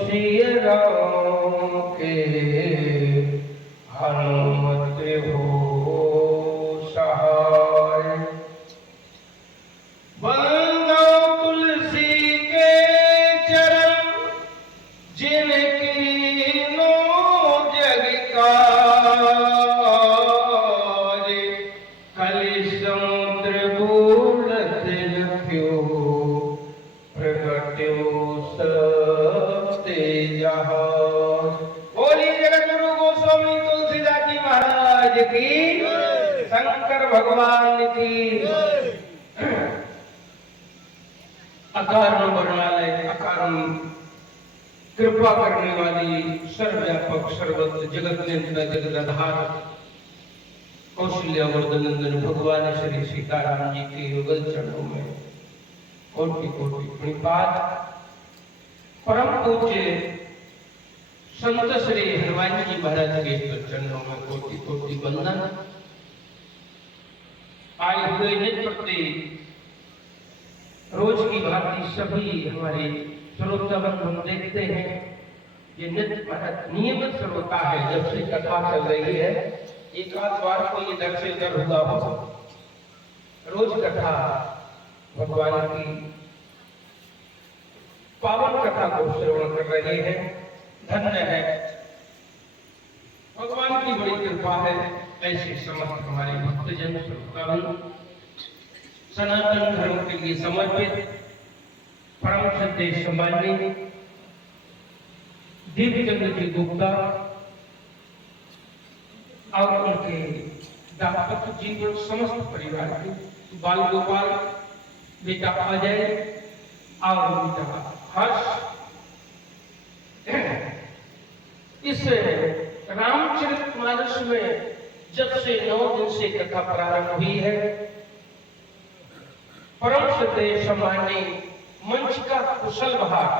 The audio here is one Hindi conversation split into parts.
श्री राम के हनुमत हो सहाय। बंदो तुलसी के चरण जिनकी नो जग काज, कलि समुद्र बूढ़त लख्यो प्रगट्यो सत्य जहाज। बोली जगत गुरु गोस्वामी तुलसीदास जी महाराज की, शंकर भगवान की। अकारण वर्णालय, अकारण कृपा करने वाली, सर्वव्यापक सर्वत्र जगत नियंता जगदाधार कौशल्या वर्धनंदन भगवान श्री सीताराम जी के युगल चरणों में कोटि कोटि प्रणिपात। परम पूज्य संत श्री हनुमान जी महाराज के चरणों में कोटि कोटि वंदन। आए हुए नित्य प्रति रोज की भांति सभी हमारे श्रोतागण हम देखते हैं, ये नित्य नियमित श्रोता है। जब से कथा चल रही है, एक आध बार को इधर से उधर हुआ हो, रोज कथा भगवान की पावन कथा को श्रवण कर रहे हैं। धन्य है, भगवान की बड़ी कृपा है। ऐसे समस्त हमारे भक्तजन श्रोतागण सनातन धर्म के लिए समर्पित परम सत्य सम्माननीय देवचंद्र जी गुप्ता और उनके दाम्पत्य जीवन, समस्त परिवार के बाल गोपाल, बेटा अजय और बेटा हर्ष, इस रामचरितमानस में जब से 9 दिन से कथा प्रारंभ हुई है, परम सत्य सम्माननीय मंच का कुशल बहार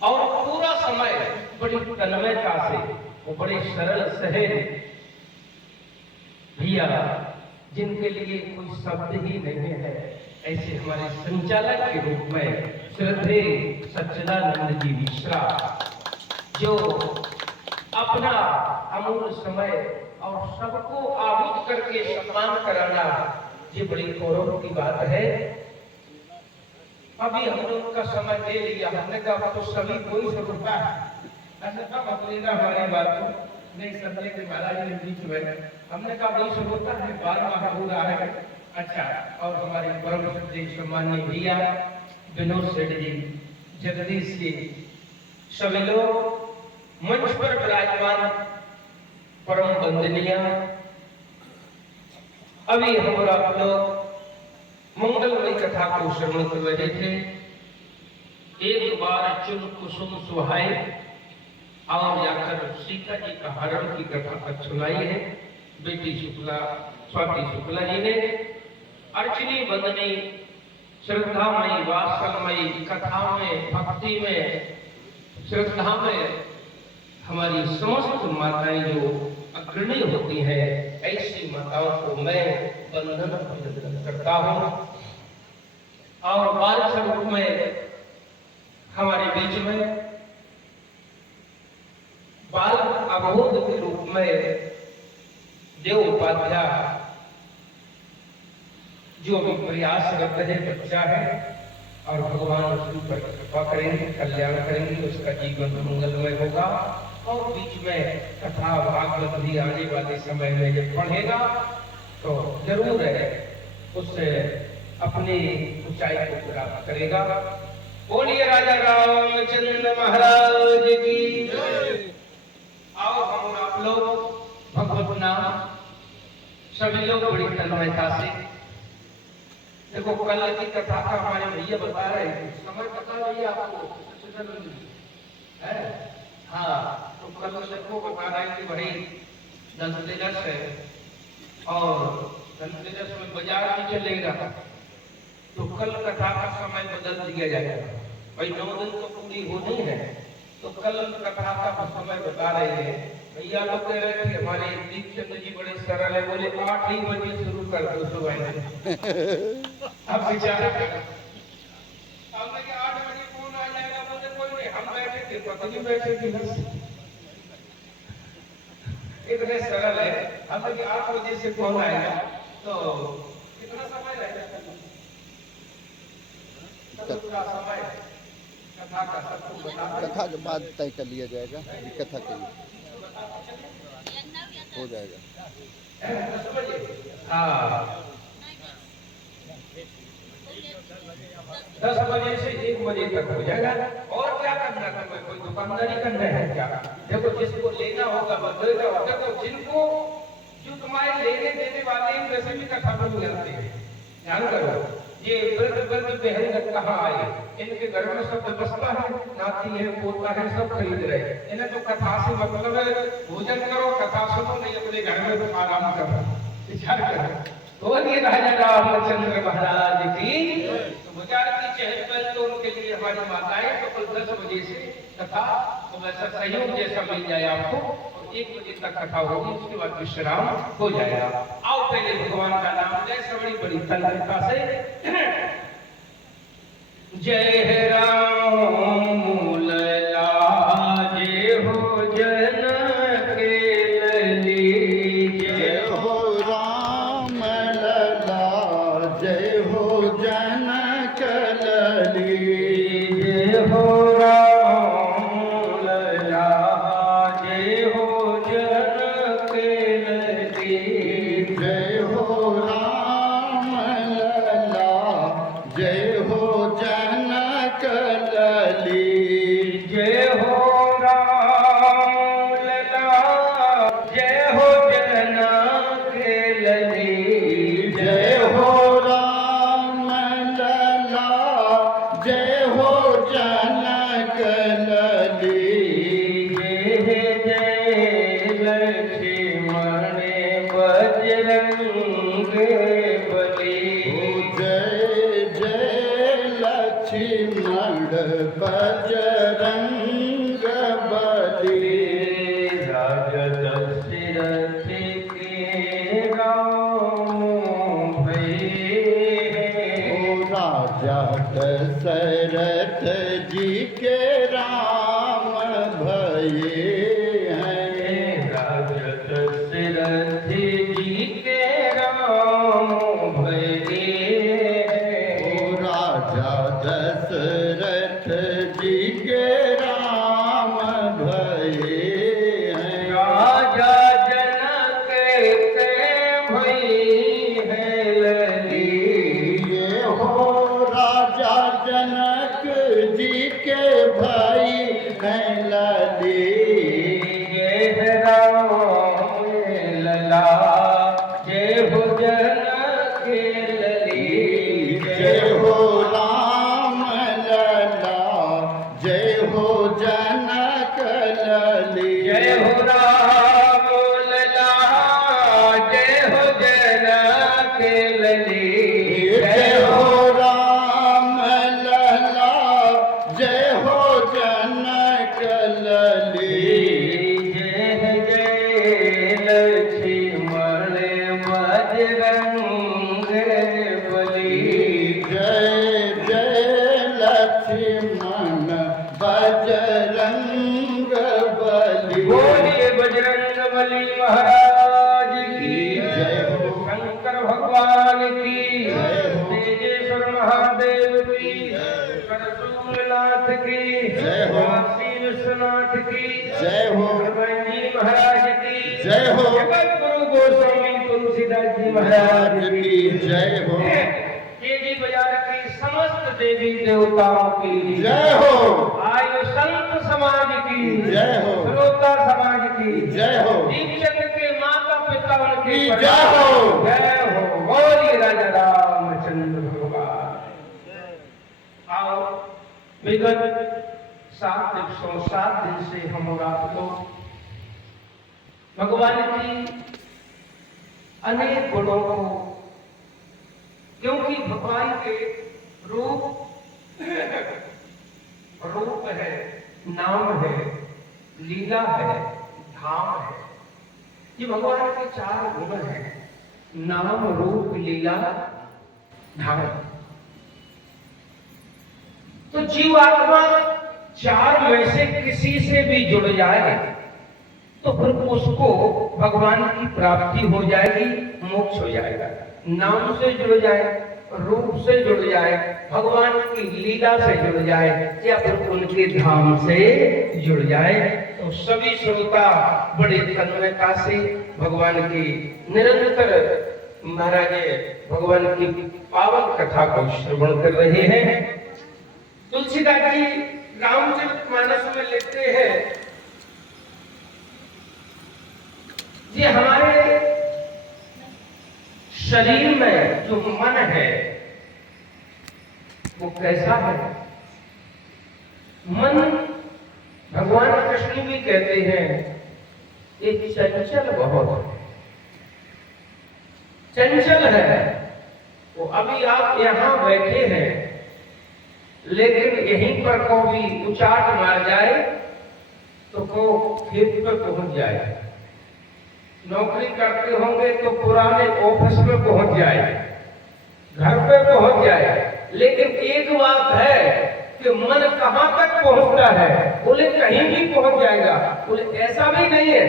और पूरा समय बड़ी तन्मयता से, वो बड़े सरल सहज भैया जिनके लिए कोई शब्द ही नहीं है, ऐसे हमारे संचालक के रूप में श्रद्धे सच्चिदानंद जी मिश्रा, जो अपना अमूल्य समय और सबको आहुत करके सम्मान कराना, ये बड़ी गौरव की बात है। अभी हमने उनका समय दे लिया, हमने कहा तो सभी कोई श्रोता है, ऐसा मत लेना हमारी बात को, नहीं समझे कि महाराज ने बीच में, हमने कहा वही श्रोता है, बार बार हो रहा है। अच्छा, और हमारे परम सत्य सम्माननीय भैया विनोद सेठ जी, जगदीश जी, सभी लोग मंच पर विराजमान परम वंदनीय। अभी हम आप लोग मंगलमय कथा को श्रवण कर रहे थे। एक बार चुन कुसुम सुहाए, और जाकर सीता जी का हरण की कथा सुनाई है बेटी शुक्ला, स्वाति शुक्ला जी ने। अर्चनी वंदनी श्रद्धामयी वात्सलमयी कथा में, भक्ति में, श्रद्धा में हमारी समस्त माताएं जो अग्रणी होती हैं, ऐसी माताओं को मैं वंदन करता हूं। और बाल स्वरूप में हमारे बीच में बाल अबोध के रूप में देव उपाध्याय, जो भी प्रयासरत है, बच्चा है, और भगवान उसके ऊपर कृपा करेंगे, कल्याण करेंगे, उसका जीवन मंगलमय होगा। और बीच में कथा भागवत भी आने वाले समय में जब पढ़ेगा तो जरूर है उससे अपनी ऊंचाई को प्राप्त करेगा। बोलिए राजा रामचंद्र महाराज की। आओ हम आप लोग भगवत नाम सभी लोग बड़ी तन्मयता से देखो। कल की कथा का हमारे भैया बता रहे थे, समय पता नहीं आपको है? हाँ, तो कल देखो बता रहे कि भाई धनतेरस है और धनतेरस में बाजार भी चलेगा, तो कल कथा का समय बदल दिया जाएगा। भाई 9 दिन तो पूरी होनी है, तो कल कथा का समय बता रहे हैं। भैया लोग कह रहे थे हमारे दीपचंद जी बड़े सरल है, बोले 8 ही बजे शुरू कर दो सुबह में। अब विचार हमने 8 बजे कौन आ जाएगा, पत्नी बैठेगी बस। इतने सरल है। अब यदि 8 बजे से कॉल आएगा तो कितना समय रहेगा? पूरा समय कथा का सब कुछ बता, कथा के बाद तय कर लिया जाएगा। अभी कथा के लिए हो जाएगा। हाँ 10 बजे से 1 बजे तक हो जाएगा। और क्या करना है? तुम्हें कोई दुकानदारी करना है क्या? देखो जिसको लेना होगा बदलेगा। देखो जिनको जो तुम्हारे लेने देने वाले हैं वैसे भी कथा में मिलते हैं। ध्यान करो, ये वृद्ध बहन कहाँ आए? इनके घर में सब व्यवस्था है, नाती है, पोता है, सब खरीद रहे। इन्हें तो कथा से मतलब है भोजन करो, कथा सुनो, नहीं अपने घर में तुम आराम करो, विचार करो। बोलिए राजा रामचंद्र महाराज की। तो विचार की चहल पहल तो उनके लिए हमारी माताएं तो कल 10 बजे से कथा, तो वैसा सहयोग जैसा मिल जाए आपको, 1 बजे तक कथा होगी, उसके बाद विश्राम हो जाएगा। आओ पहले भगवान का नाम जय श्रवणी बड़ी तल्लता से। जय राम लला जय हो जन के लली, जय हो राम लला जय हो जनक लली, जय हो राम लला जय हो जन के लली, जय हो राम लला जय हो जनक लली, जय हो राम लला जय हो जन के लली, जय हो राम लला जय हो जनक लली, जय जय लक्ष्मण बजरंग बली, जय जय लक्ष्मण बजरंग बली, राजा दशरथ के राम भये, ओ राजा दशरथ जी के राम भये हैं, राजा दशरथ जी के राम भये, ओ राजा दशरथ जी के राम भये हैं, राजा जनक के भई है लली, ये हो राजा जनक जी के भाई हैं लली, जय राम लला जय हो जनक लली, जय हो राम लला जय हो जनक लली, जय हो राम लला जय हो जनक लली, जय हो राम लला जय हो जनक लली, जय जय लक्ष्मण बजरंग बली, जय जय लक्ष्मण बजरंग बली, बोलिए बजरंग बली महाराज की जय हो। शंकर भगवान की जय हो। तेजेश्वर महादेव की सरसूलनाथ की जय हो। काशी विश्वनाथ की जय हो। हनुमान जी महाराज की जय हो। जगत गुरु गोस्वामी तुलसीदास जी महाराज की जय हो। केजी बाजार की समस्त देवी देवताओं की जय हो। आयु संत समाज की जय हो। श्रोता समाज की जय हो। दीक्षक के माता पिता उनकी की जय हो। जय हो। बोलिए राजा रामचंद्र भगवान। आओ विगत 7 दिवसों 7 दिन से हम और आप लोग भगवान की अनेक गुणों को, क्योंकि भगवान के रूप है, नाम है, लीला है, धाम है। ये भगवान के 4 गुण हैं, नाम रूप लीला धाम। तो जीवात्मा चार में से किसी से भी जुड़ जाए तो फिर उसको भगवान की प्राप्ति हो जाएगी, मोक्ष हो जाएगा। नाम से जुड़ जाए, रूप से जुड़ जाए, भगवान की लीला से जुड़ जाए या फिर उनके धाम से जुड़ जाए तो सभी श्रोता बड़े तन्मयता से भगवान की निरंतर महाराज भगवान की पावन कथा को श्रवण कर रहे हैं। तुलसीदास जी रामचरितमानस में लिखते हैं, ये हमारे शरीर में जो मन है वो कैसा है। मन भगवान कृष्ण भी कहते हैं एक चंचल बहुत है, चंचल है। वो अभी आप यहाँ बैठे हैं लेकिन यहीं पर को भी उचाट मार जाए तो को खेत पर पहुंच जाए, नौकरी करते होंगे तो पुराने ऑफिस में पहुंच जाए, घर पे पहुंच जाए। लेकिन एक बात है कि मन कहां तक पहुंचता है, बोले कहीं भी पहुंच जाएगा। बोले ऐसा भी नहीं है,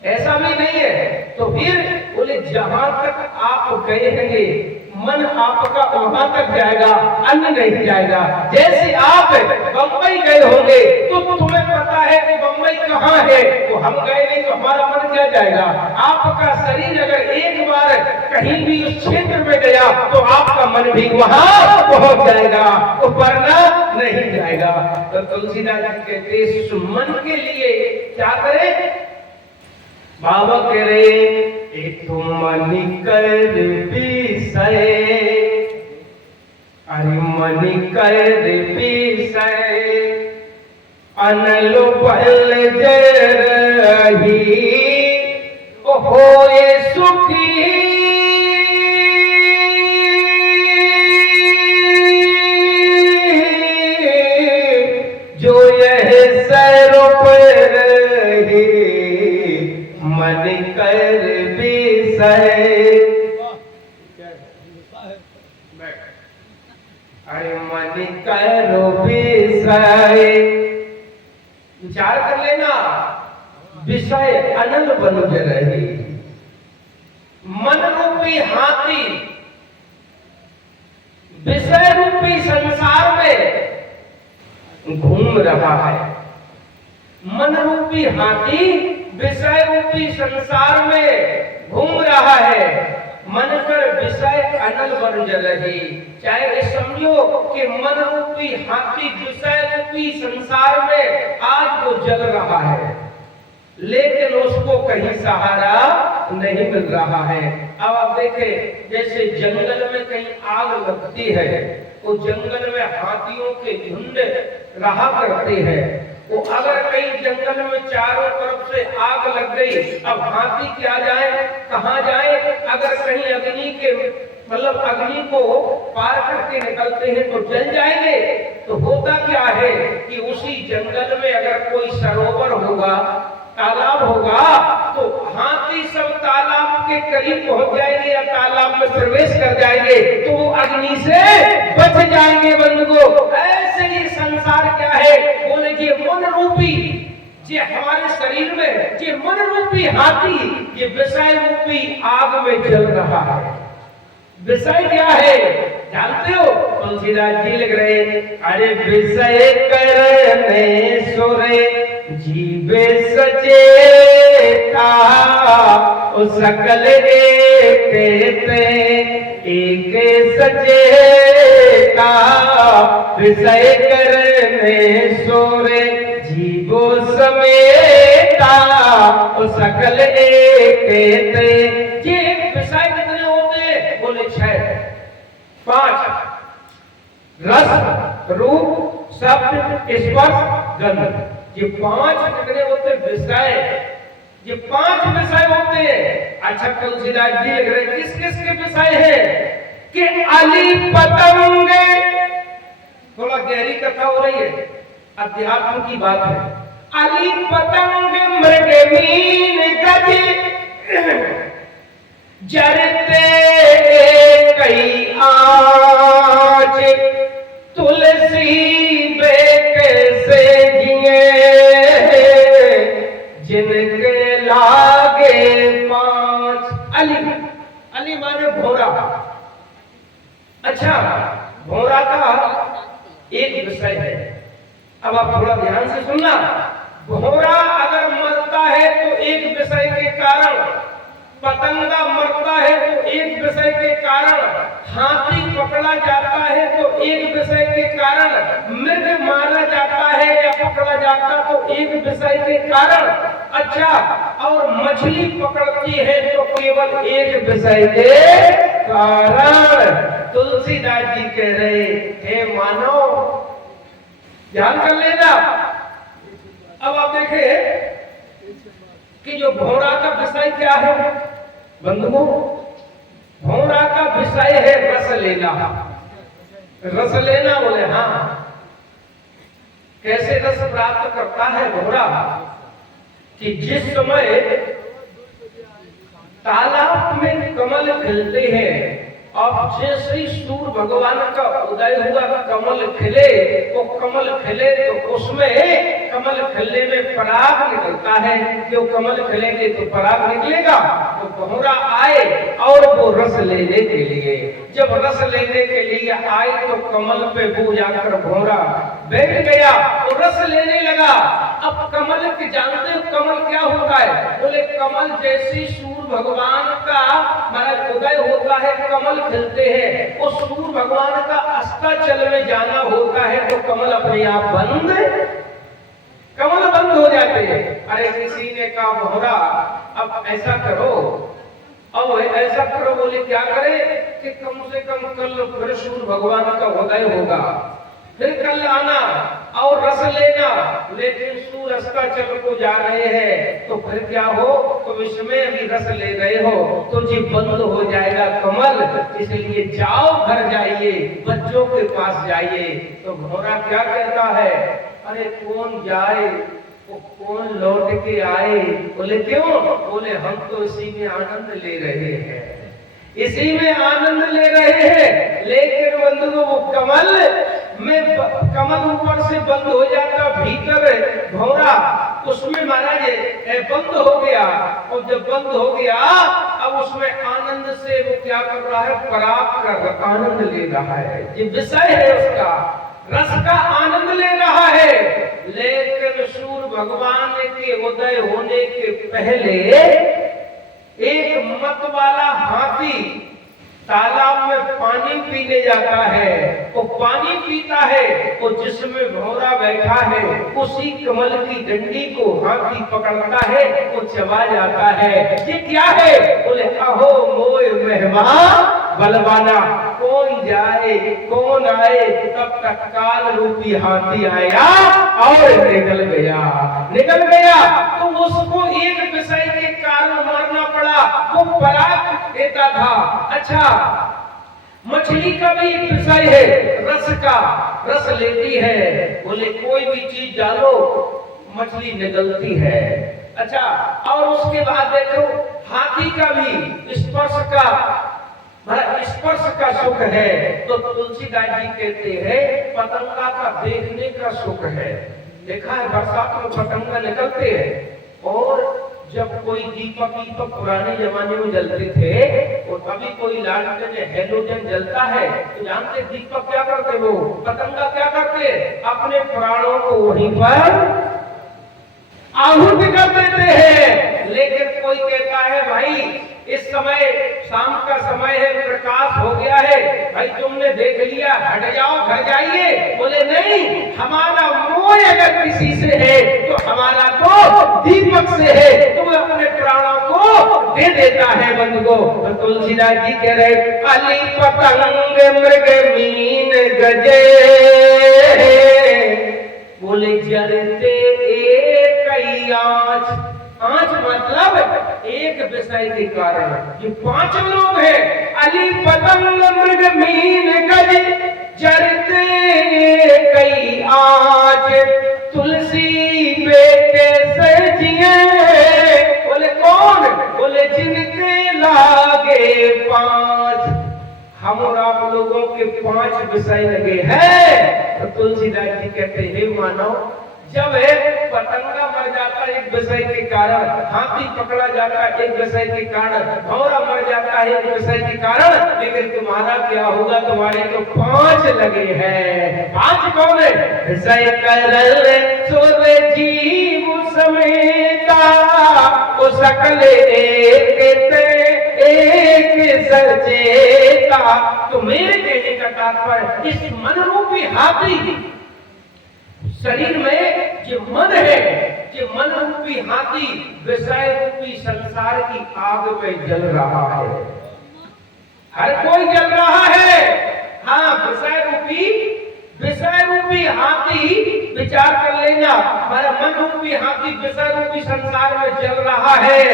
ऐसा भी नहीं है। तो फिर बोले जहां तक आप गए हैं मन आपका वहां तक जाएगा, अन्य नहीं जाएगा। जैसे आप बंबई गए होंगे तो तुम्हें पता है कि बंबई कहाँ है, तो हम गए नहीं तो हमारा मन क्या जाएगा। आपका शरीर अगर एक बार कहीं भी उस क्षेत्र में गया तो आपका मन भी वहां पहुंच जाएगा, तो वरना नहीं जाएगा। तो तुलसीदास जी कहते इस मन के लिए क्या करें। बाबा कह रहे मनि कर विषय, अरे मनि कर विषय अनल बल जरही होए सुखी। जो यह सरूप रही मन कर विषय। अरे मन करो विषय, विचार कर लेना। विषय अनल बन रही, मन रूपी हाथी विषय रूपी संसार में घूम रहा है। मन रूपी हाथी विषय रूपी संसार में घूम रहा है। मन कर विषय अनल बन रही, चाहे समझो कि मन रूपी हाथी विषय रूपी संसार में आज वो जल रहा है लेकिन उसको कहीं सहारा नहीं मिल रहा है। अब आप देखें जैसे जंगल में कहीं आग लगती है, वो जंगल में हाथियों के झुंड रहा करते हैं। वो अगर कहीं जंगल में चारों तरफ से आग लग गई, अब हाथी क्या जाए, कहाँ जाए। अगर कहीं अग्नि के मतलब अग्नि को पार करके निकलते हैं तो जल जाएंगे। तो होता क्या है कि उसी जंगल में अगर कोई सरोवर होगा, तालाब होगा, तो हाथी सब तालाब के करीब पहुंच जाएंगे या तालाब में प्रवेश कर जाएंगे तो वो अग्नि से बच जाएंगे बंधुओं। ऐसे ही संसार क्या है, बोले ये मन रूपी, ये हमारे शरीर में ये मन रूपी हाथी ये विषय रूपी आग में जल रहा है। विषय क्या है जानते हो। तुलसीदास जी लिख रहे, अरे विषय करने सुरे जीवे सचेता, सकल एक सचेता। विषय करने सोरे जीवो समेता, सकल एक। ये विषय कितने होते, बोले 6 5 रस रूप शब्द स्पर्श गंध। ये 5 कितने होते विषय, ये 5 विषय होते हैं। अच्छा तुलसीदास जी लिख रहे किस किस के विषय है कि अली पतंग, थोड़ा गहरी कथा हो रही है, अध्यात्म की बात है। अली पतंग मृग मीन गज जरते कई आज, तुलसी बेके अच्छा, भौरा का एक विषय है, अब आप थोड़ा ध्यान से सुनना। भौरा अगर मरता है तो एक विषय के कारण, पतंगा मरता है तो एक विषय के कारण, हाथी पकड़ा जाता है तो एक विषय के कारण, मृग मारा जाता है या पकड़ा जाता तो एक विषय के कारण। अच्छा, और मछली पकड़ती है तो केवल एक विषय के कारण। तुलसीदास जी कह रहे, हे मानव ध्यान कर लेना। अब आप देखें कि जो भौरा का विषय क्या है बंधुओं, भौरा का विषय है रस लेना। रस लेना बोले हाँ, कैसे रस प्राप्त करता है भौरा कि जिस समय तालाब में कमल खिलते हैं, अब जैसे ही सूर्य भगवान का उदय हुआ कमल खिले, वो कमल खिले तो उसमें कमल खिलने में पराग निकलता है। जो कमल खिलेंगे तो पराग निकलेगा, तो भौरा आए और वो रस लेने के लिए, जब रस लेने के लिए आए तो कमल पे वो जाकर भौरा बैठ गया और रस लेने लगा। अब कमल के जानते हो कमल क्या होता है? बोले कमल जैसी सूर्य भगवान का महाराज उदय होता है, कमल खिलते हैं, उस सूर्य भगवान का अस्ताचल में जाना होता है तो कमल अपने आप कमल बंद हो जाते हैं। अरे किसी ने कहा भौरा अब ऐसा करो, अब ऐसा करो। बोले क्या करे कि कम से कम कल फिर सूर्य भगवान का उदय होगा, फिर कल आना और रस लेना, लेकिन सूर्य अस्ताचल को जा रहे हैं तो फिर क्या हो, तो इसमें अभी रस ले रहे हो तो जी बंद हो जाएगा कमल, इसलिए जाओ घर जाइए, बच्चों के पास जाइए। तो भौरा क्या कहता है, अरे कौन जाए वो कौन लौट के आए। बोले क्यों? बोले हम तो इसी में आनंद ले रहे हैं, इसी में आनंद ले रहे हैं। लेकिन बंधुओं वो कमल में, कमल ऊपर से बंद हो जाता, भीतर भौरा उसमें महाराज बंद हो गया, और जब बंद हो गया अब उसमें आनंद से वो क्या कर रहा है, पराग कर आनंद ले रहा है। ये विषय है उसका, रस का आनंद ले रहा है। लेकिन सूर्य भगवान के उदय होने के पहले एक मत वाला हाथी तालाब में पानी पीने जाता है, वो पानी पीता है, वो जिसमें भौरा बैठा है उसी कमल की डंडी को हाथी पकड़ता है, वो चबा जाता है। ये क्या है? बोले अहो मोय मेहमान बलवाना, कौन जाए कौन आए, तब तक काल रूपी हाथी आया और निकल गया। तो उसको एक विषय के कारण मारना पड़ा, वो पराग देता था। अच्छा, मछली का भी एक विषय है रस का, रस लेती है। बोले कोई भी चीज डालो मछली निकलती है। अच्छा, और उसके बाद देखो हाथी का भी स्पर्श का सुख है। तो तुलसीदास जी कहते हैं पतंगा का देखने का सुख है। देखा है बरसात में पतंगा निकलते हैं, और जब कोई दीपक पुराने जमाने में जलते थे, और अभी कोई लालटेन हेलोजन जलता है, तो जानते दीपक क्या करते, वो पतंगा क्या करते, अपने प्राणों को वहीं पर आहुति कर देते हैं। लेकिन कोई कहता है भाई इस समय शाम का समय है, प्रकाश हो गया है, भाई तुमने देख लिया, हट जाओ घर जाइए। बोले नहीं, हमारा मोह अगर किसी से है तो हमारा तो दीपक से है, तो वो अपने प्राणों को दे देता है बंधुओं। तो तुलसीदास जी कह रहे अली पतंग मृग मीन गजे, बोले जलते एक ही आँच। आँच मतलब एक विषय के कारण। ये पांच लोग हैं, अली पतंग मृग मीन गज, जलते कई आँच, तुलसी बेटे से जिए। बोले कौन? बोले जिनके लागे पांच। हम और आप लोगों के पांच विषय लगे हैं। तो तुलसीदास जी कहते हैं मानो जब एक पतंगा मर जाता एक विषय के कारण, हाथी पकड़ा जाता एक विषय के कारण, घोड़ा मर जाता है एक विषय के कारण, लेकिन तुम्हारा क्या होगा? तुम्हारे तो 5 लगे हैं। 5 कौन है? विषय कर सुर जीव समेता वो सकल एक सचेता। तो मेरे कहने का तात्पर्य इस मन रूपी हाथी शरीर में जो मन है, जो मन रूपी हाथी विषय रूपी संसार की आग में जल रहा है। हर कोई जल रहा है। हाँ, विषय रूपी हाथी विचार कर लेना, हमारा मन रूपी हाथी विषय रूपी संसार में जल रहा है,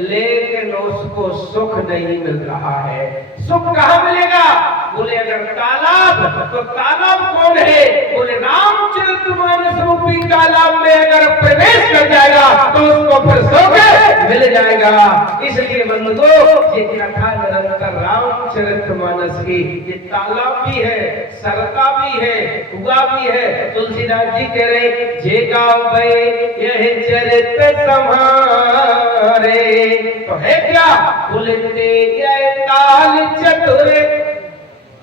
लेकिन उसको सुख नहीं मिल रहा है। सुख कहाँ मिलेगा? बोले अगर तालाब, तो तालाब कौन है? बोले रामचरितमानस रूपी तालाब में अगर प्रवेश कर जाएगा तो उसको फिर सुख मिल जाएगा। इसलिए बंधुओं, ये कथा निरंतर रामचरितमानस की, ये तालाब भी है, सरता भी है, हुआ भी है। तुलसीदास जी कह रहे जे गावे यह चरित सम्हारे, तो है क्या? बोलते ये ताल चतुर,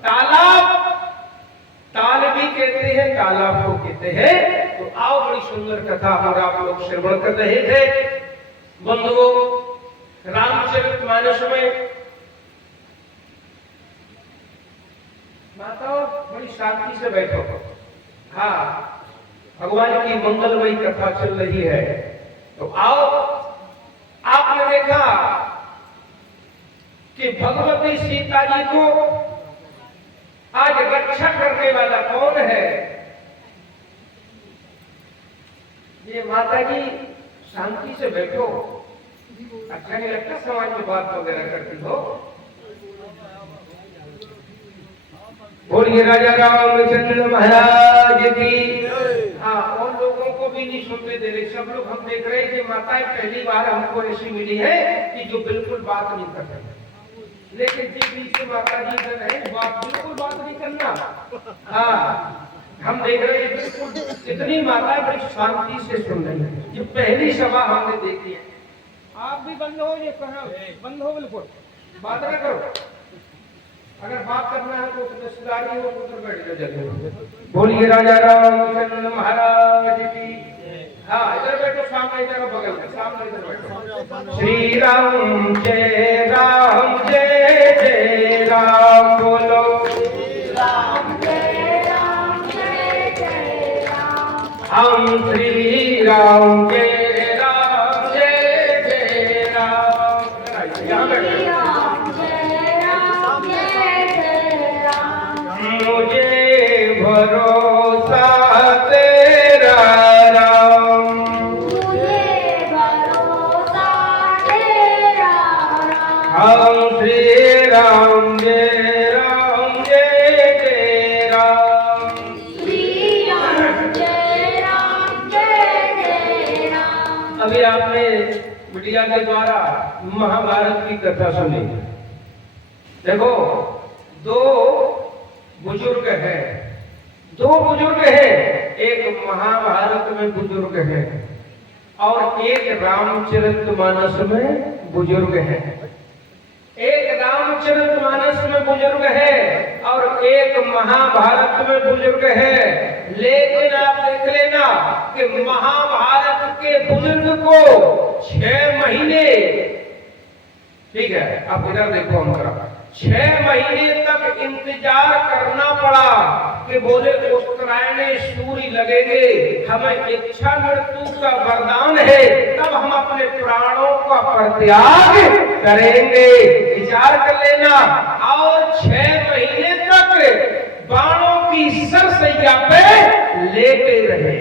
तालाब, ताल भी कहते हैं, तालाब को कहते हैं। तो आओ, बड़ी सुंदर कथा और आप लोग श्रवण कर रहे थे बंधुओं। रामचरितमानस में माताओं बड़ी शांति से बैठो। हाँ, भगवान की मंगलमयी कथा चल रही है। तो आओ, आपने देखा कि भगवती सीता जी को आज रक्षा करने वाला कौन है? ये माता जी शांति से बैठो। अच्छा नहीं लगता समाज में बात वगैरह करती हो? बोलिए राजा रामचंद्र महाराज की। हाँ, और लोगों को भी नहीं सुनने दे रहे। सब लोग हम देख रहे हैं कि माताएं पहली बार हमको ऐसी मिली है कि जो बिल्कुल बात नहीं कर रहे, लेकिन जिस बीच में माता जी कर रहे हैं बिल्कुल बात नहीं करना। हाँ, हम देख रहे हैं बिल्कुल इतनी माताएं बड़ी शांति से सुन रही है। ये पहली सभा हमने देखी है। आप भी बंद हो, ये बंद हो, बिल्कुल बात ना करो। अगर बात करना है तो रिश्तेदारी हो, उधर बैठ जाओ जल्दी। बोलिए राजा रामचंद्र महाराज की। हाँ, इधर बैठो, सामने इधर बगल में, सामने इधर बैठो। श्री राम जय राम, जय जय राम बोलो। राम जय राम, जय जय राम। हम श्री राम जय राम, जय जय राम। यहाँ बैठो। मुझे भरोसा तेरा राम, मुझे भरोसा तेरा राम। हम श्री राम जय राम, जय जय राम। श्री राम जय राम, जय जय राम। अभी आपने मीडिया के द्वारा महाभारत की कथा सुनी। देखो, दो बुजुर्ग हैं, एक महाभारत में बुजुर्ग है और एक रामचरितमानस में बुजुर्ग है। एक रामचरितमानस में बुजुर्ग है और एक महाभारत में बुजुर्ग है। लेकिन आप देख लेना कि महाभारत के बुजुर्ग को 6 महीने, ठीक है, आप इधर देखो, हम 6 महीने तक इंतजार करना पड़ा कि बोले उत्तरायण सूर्य लगेंगे, हमें इच्छा मृत्यु का वरदान है, तब हम अपने प्राणों का परित्याग करेंगे। विचार कर लेना। और 6 महीने तक बाणों की सरसैया पे लेटे रहे।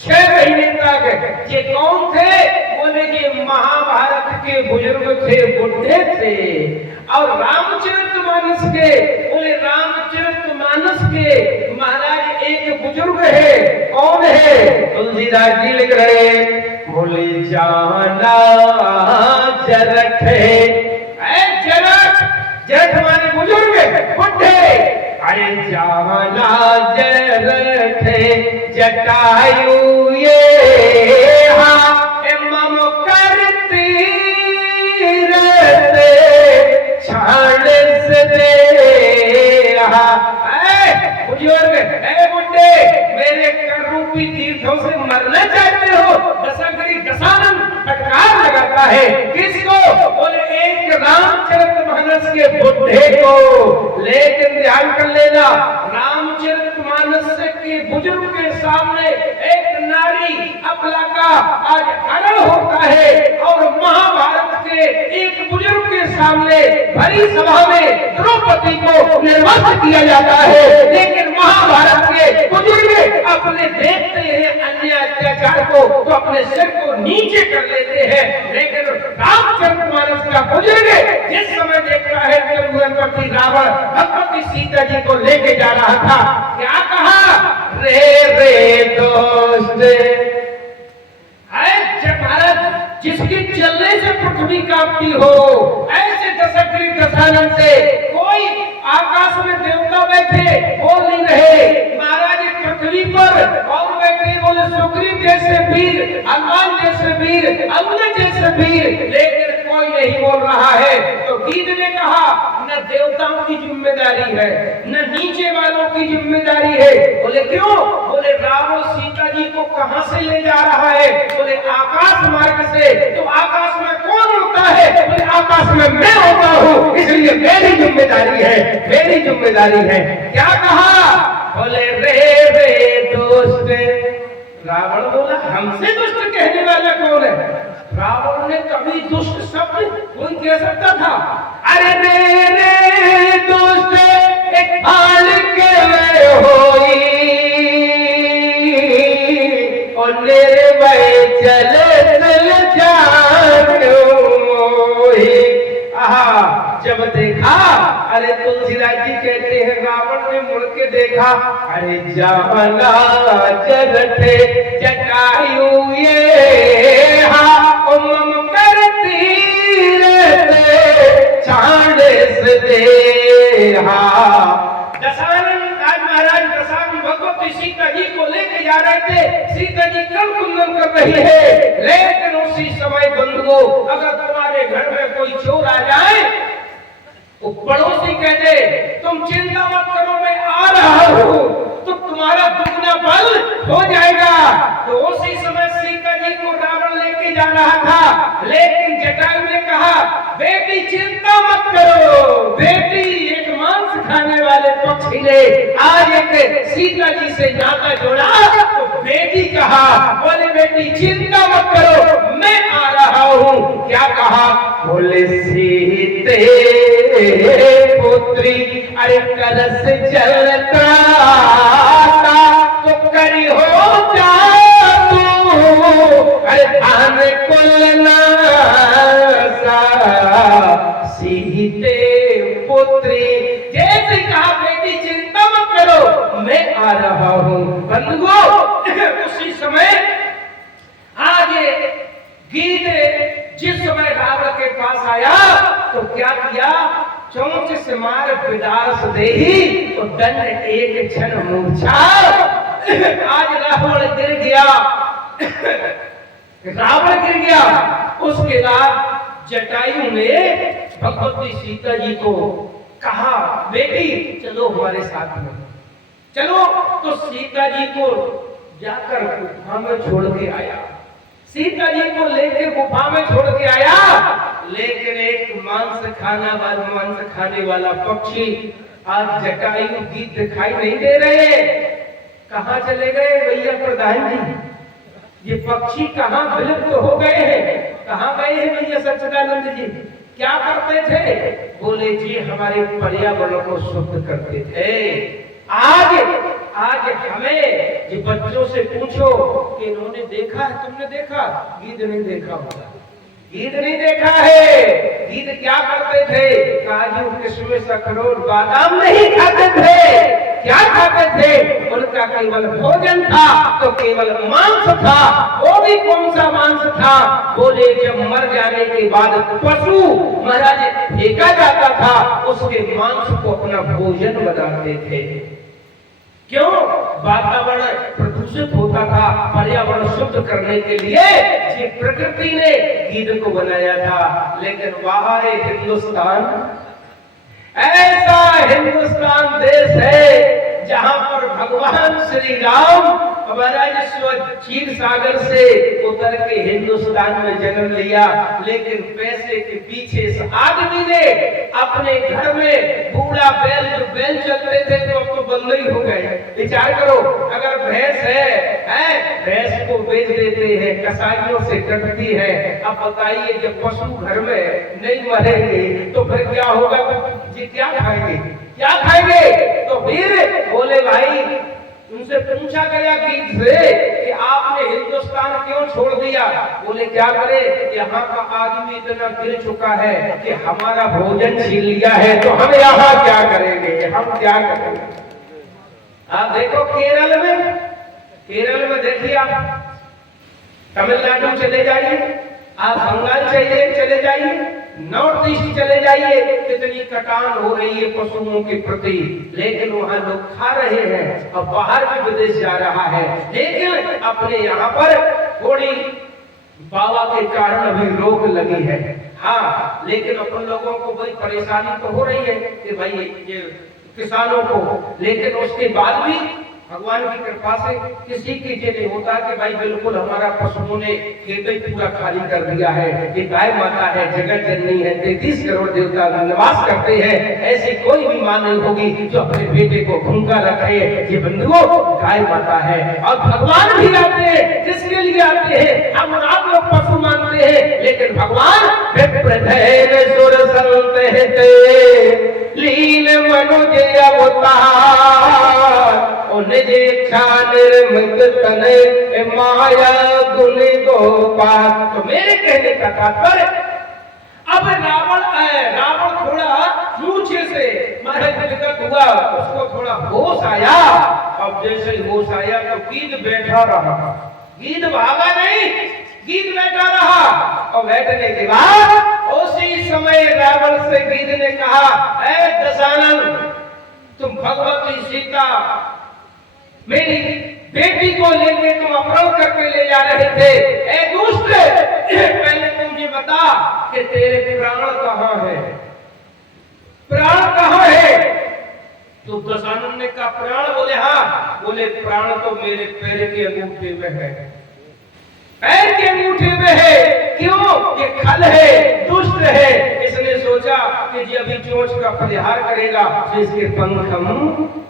6 महीने तक। ये कौन थे? बोले कि महाभारत के बुजुर्ग थे, बुढ़े थे। और रामचरितमानस के, बोले रामचरितमानस के महाराज एक बुजुर्ग है। कौन है? तुलसीदास जी लिख रहे, बोले जाना जरठ है। जरठ माने बुजुर्ग, बुढ़े। अरे जाना जरठ जटायु ये मम करती रहते छाड़ से दे बुजुर्ग, बुड्ढे, मेरे कर रूपी तीर्थों से मरना चाहते हो? दशाग्री दशानन फटकार लगाता है। किसको? बोले एक रामचरितमानस के बुड्ढे को। लेकिन ध्यान कर लेना, रामचरितमानस के बुजुर्ग के सामने एक नारी अबला का आज हरण होता है और महाभारत के एक बुजुर्ग के सामने भरी सभा में द्रौपदी को निर्वस्त्र किया जाता है। लेकिन महाभारत के बुजुर्ग अपने देखते हैं अन्य अत्याचार को तो अपने सिर को नीचे कर लेते हैं। लेकिन रामचरितमानस का बुजुर्ग जिस समय देखता है चंद्रपति रावण भगवती सीता जी को लेके जा रहा था, क्या कहा? रे दोस्त, महाराज जिसके चलने से पृथ्वी कांपती हो, ऐसे दशग्री दशानन से कोई आकाश में देवता बैठे बोल नहीं रहे। महाराज पृथ्वी पर और बैठे बोले सुग्रीव जैसे वीर, हनुमान जैसे वीर, अंगद जैसे वीर, लेकिन कोई नहीं बोल रहा है। तो गीत ने कहा न देवताओं की जिम्मेदारी है न नीचे वालों की जिम्मेदारी है। बोले क्यों? बोले रावण सीता जी को कहां से ले जा रहा है? बोले आकाश मार्ग से। तो आकाश में कौन होता है? बोले आकाश में मैं होता हूँ, इसलिए मेरी जिम्मेदारी है, मेरी जिम्मेदारी है। क्या कहा? बोले रे दोस्त। रावण बोला हमसे दुष्ट कहने वाला कौन है? रावण ने कभी दुष्ट शब्द कोई कह सकता था? अरे रे दोस्त एक भाल के होई और मेरे भाई चले जब देखा, अरे तुलसीदास जी कहते हैं रावण ने मुड़ के देखा, अरे जावला जगते जटायु ये मम करती रहते छाड़ से दे। दशानन आज महाराज दशानन भगवती सीता जी को लेके जा रहे थे। सीता जी कर कुंदन कर रही है। लेकिन उसी समय बंधुओं, अगर तुम्हारे घर में कोई चोर आ जाए वो पड़ोसी कह दे तुम चिंता मत करो मैं आ रहा हूँ, तो तुम्हारा दुगना बल हो जाएगा। तो उसी समय सीता जी को रावण लेके जा रहा था। लेकिन जटायु ने कहा बेटी चिंता मत करो, बेटी एक मांस खाने वाले पक्षी ने आज एक सीता जी से नाता जोड़ा। तो बेटी कहा, बोले बेटी चिंता मत करो मैं आ रहा हूँ। क्या कहा? बोले सीते पुत्री अरे कलश जलता तो करी हो जा तू, अरे धान कुलना सीते पुत्री। जैसे कहा बेटी चिंता मत करो मैं आ रहा हूँ। बंधुओं उसी समय आज गीत जिस समय रावण के पास आया तो क्या किया? चोंच से मार विदास देही तो दंड एक क्षण मूर्छा। आज रावण गिर गया, रावण गिर गया। उसके बाद जटायु ने भगवती सीता जी को कहा बेटी चलो हमारे साथ में चलो। तो सीता जी को जाकर गुफा में छोड़ के आया, सीता जी को लेके गुफा में छोड़ के आया। लेकिन एक मांस खाने वाला पक्षी आज जटायु गीत दिखाई नहीं दे रहे। कहाँ चले गए भैया प्रधान जी? ये पक्षी कहाँ विलुप्त हो गए हैं? कहाँ गए हैं भैया सच्चिदानंद जी? क्या करते थे? बोले जी हमारे पर्यावरण को शुद्ध करते थे। आज हमें ये बच्चों से पूछो कि इन्होंने देखा है, तुमने देखा? गीत नहीं देखा होगा, गीत नहीं देखा है। गीत क्या करते थे? काजू किशमिश अखरोट बादाम नहीं खाते थे। क्या खाते थे? उनका केवल भोजन था तो केवल मांस था। वो भी कौन सा मांस था? बोले जब मर जाने के बाद पशु महाराज फेंका जाता था उसके मांस को अपना भोजन बनाते थे। क्यों? वातावरण प्रदूषित होता था, पर्यावरण शुद्ध करने के लिए ये प्रकृति ने गीत को बनाया था। लेकिन बाहर हिंदुस्तान, ऐसा हिंदुस्तान देश है जहां पर भगवान श्री राम महाराज क्षीर सागर से उतर के हिंदुस्तान में जन्म लिया। लेकिन पैसे के पीछे इस आदमी ने अपने घर में बूढ़ा बैल चलते थे तो अब तो बंद ही हो गए। विचार करो, अगर भैंस है भैंस को बेच देते हैं, कसाईयों से कटती है। अब बताइए जब पशु घर में नहीं मरेंगे तो फिर क्या होगा? ये क्या खाएंगे, क्या खाएंगे? तो फिर बोले भाई, उनसे पूछा गया गीत से कि आपने हिंदुस्तान क्यों छोड़ दिया? बोले क्या करे, यहाँ का आदमी इतना गिर चुका है कि हमारा भोजन छीन लिया है, तो हम यहाँ क्या करेंगे, हम क्या करेंगे? आप देखो केरल में देखिए, आप तमिलनाडु चले जाइए, आप बंगाल चले जाइए, नॉर्थ ईस्ट चले जाइए, कितनी कटान हो रही है पशुओं के प्रति। लेकिन वहाँ लोग खा रहे हैं और बाहर भी विदेश जा रहा है। लेकिन अपने यहाँ पर थोड़ी बाबा के कारण अभी रोक लगी है। हाँ, लेकिन अपन लोगों को वही परेशानी तो हो रही है कि भाई ये किसानों को, लेकिन उसके बाद भी भगवान की कृपा से किसी की ये नहीं होता कि भाई बिल्कुल हमारा पशुओं ने खेत ही पूरा खाली कर दिया है। ये गाय माता है, जगत जननी है, 33 करोड़ देवता निवास करते हैं। ऐसी कोई भी मां नहीं होगी जो अपने बेटे को भूखा रखे। ये बंधुओं, गाय माता है और भगवान भी आते हैं। जिसके लिए आते हैं हम आप लोग पशु मानते हैं, लेकिन भगवान लीन मनुज अवतार निज इच्छा निर्मित तने माया गुण गोपाल। तो मेरे कहने का तात्पर्य, अब रावण थोड़ा ऊंचे से महाराज विगत हुआ, उसको थोड़ा होश आया। अब जैसे ही होश आया तो गीध बैठा रहा, गीध भागा नहीं, गीध बैठा रहा। और बैठने के बाद उसी समय रावण से गीध ने कहा, ऐ दशानन, तुम भगवती सीता मेरी बेटी को लेके तुम अपहरण करके ले जा रहे थे। ए दुष्ट, पहले तुम ये बता कि तेरे प्राण कहाँ है, प्राण कहाँ है? तो दशानन ने कहा प्राण? बोले हाँ। बोले प्राण तो मेरे पैर के अंगूठे में है, पैर के अंगूठे में है। क्यों? ये खल है, दुष्ट है। इसने सोचा कि जी अभी चोंच का परिहार करेगा तो इसके पंख हम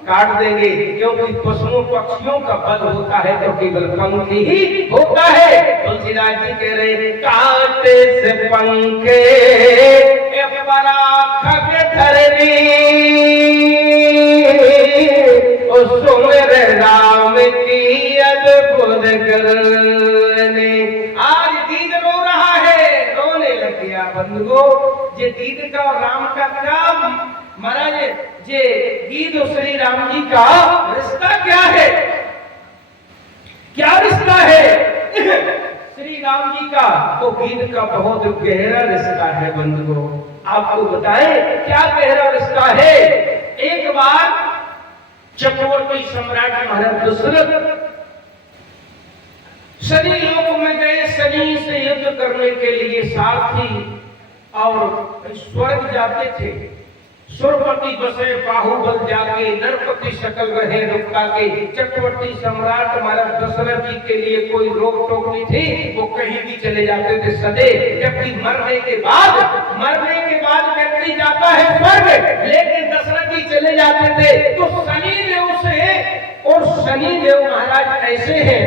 काट देंगे, क्योंकि पशुओं पक्षियों का बल होता है तो केवल पंख ही होता है। तुलसीदास जी कह रहे, काटे से पंखे सुमिर राम की अद्भुत करने। आज गीत रो रहा है, रोने लग गया। बंधुओं, ये गीत का और राम का क्या महाराज, ये गीत और श्री राम जी का रिश्ता क्या है? क्या रिश्ता है श्री राम जी का? तो गीत का बहुत गहरा रिश्ता है। बंधुओं, आपको बताएं क्या गहरा रिश्ता है। एक बार चक्रवर्ती सम्राट महाराज दशरथ शनि लोक में गए, शनि से युद्ध करने के लिए सारथी और स्वर्ग जाते थे। सुरपति बसे बाहुबल जाके, नरपति शकल रहे रुक्ता के। चक्रवर्ती सम्राट महाराज दशरथ जी के लिए कोई रोक टोक नहीं थी, वो कहीं भी चले जाते थे सदे। जबकि मरने के बाद व्यक्ति जाता है स्वर्ग, लेकिन दशरथ जी चले जाते थे तो शनि देव से, और शनि देव महाराज ऐसे हैं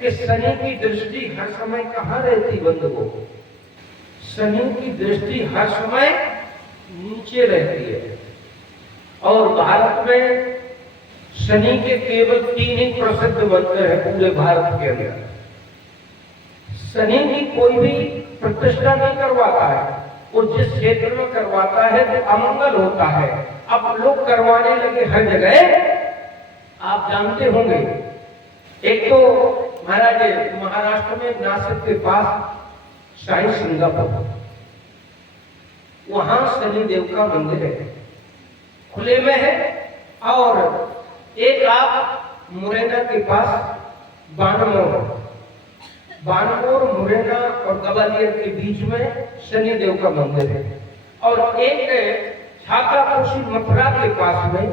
कि शनि की दृष्टि हर समय कहाँ रहती? बंधुओं, शनि की दृष्टि हर समय नीचे रहती है। और भारत में शनि के केवल 3 ही प्रसिद्ध मंदिर है पूरे भारत के अंदर। शनि की कोई भी प्रतिष्ठा नहीं करवाता है, वो जिस क्षेत्र में करवाता है तो अमंगल होता है। अब लोग करवाने लगे हर जगह, आप जानते होंगे। एक तो महाराज महाराष्ट्र में नासिक के पास शाही सिंगापुर, वहां शनि देव का मंदिर है, खुले में है। और एक आप मुरैना के पास बानमोर मुरैना और ग्वालियर के बीच में शनिदेव का मंदिर है। और एक छातापुर मथुरा के पास में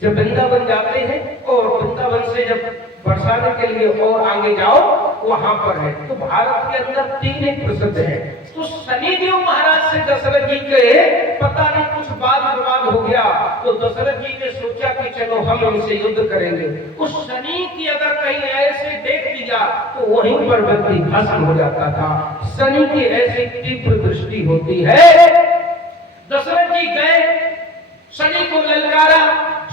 जब वृंदावन जाते हैं और वृंदावन से जब बरसाने के लिए और आगे जाओ वहां पर है। तो भारत के अंदर 3 ही प्रसिद्ध है। तो शनिदेव महाराज से दशरथ जी के पता नहीं कुछ वाद विवाद हो गया, तो दशरथ जी ने सोचा कि चलो हम उनसे युद्ध करेंगे। उस शनि की अगर कहीं ऐसे देख लिया तो वहीं पर व्यक्ति भस्म हो जाता था। शनि की ऐसी तीव्र दृष्टि होती है। दशरथ जी गए, शनि को ललकारा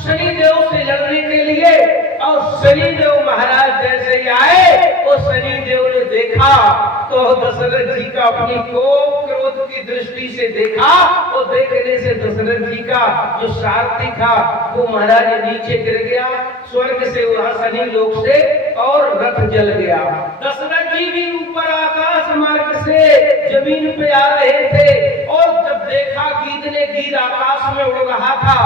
शनिदेव से लड़ने के लिए, और शनिदेव महाराज जैसे ही आए और शनिदेव ने देखा तो दशरथ जी का अपनी कोप क्रोध की दृष्टि से देखा, और देखने से दशरथ जी का जो सारथी था वो महाराज नीचे गिर गया स्वर्ग से, वहां शनि लोक से, और रथ जल गया। दशरथ जी भी ऊपर आकाश मार्ग से जमीन पे आ रहे थे, और जब देखा गीद आकाश में उड़ रहा था।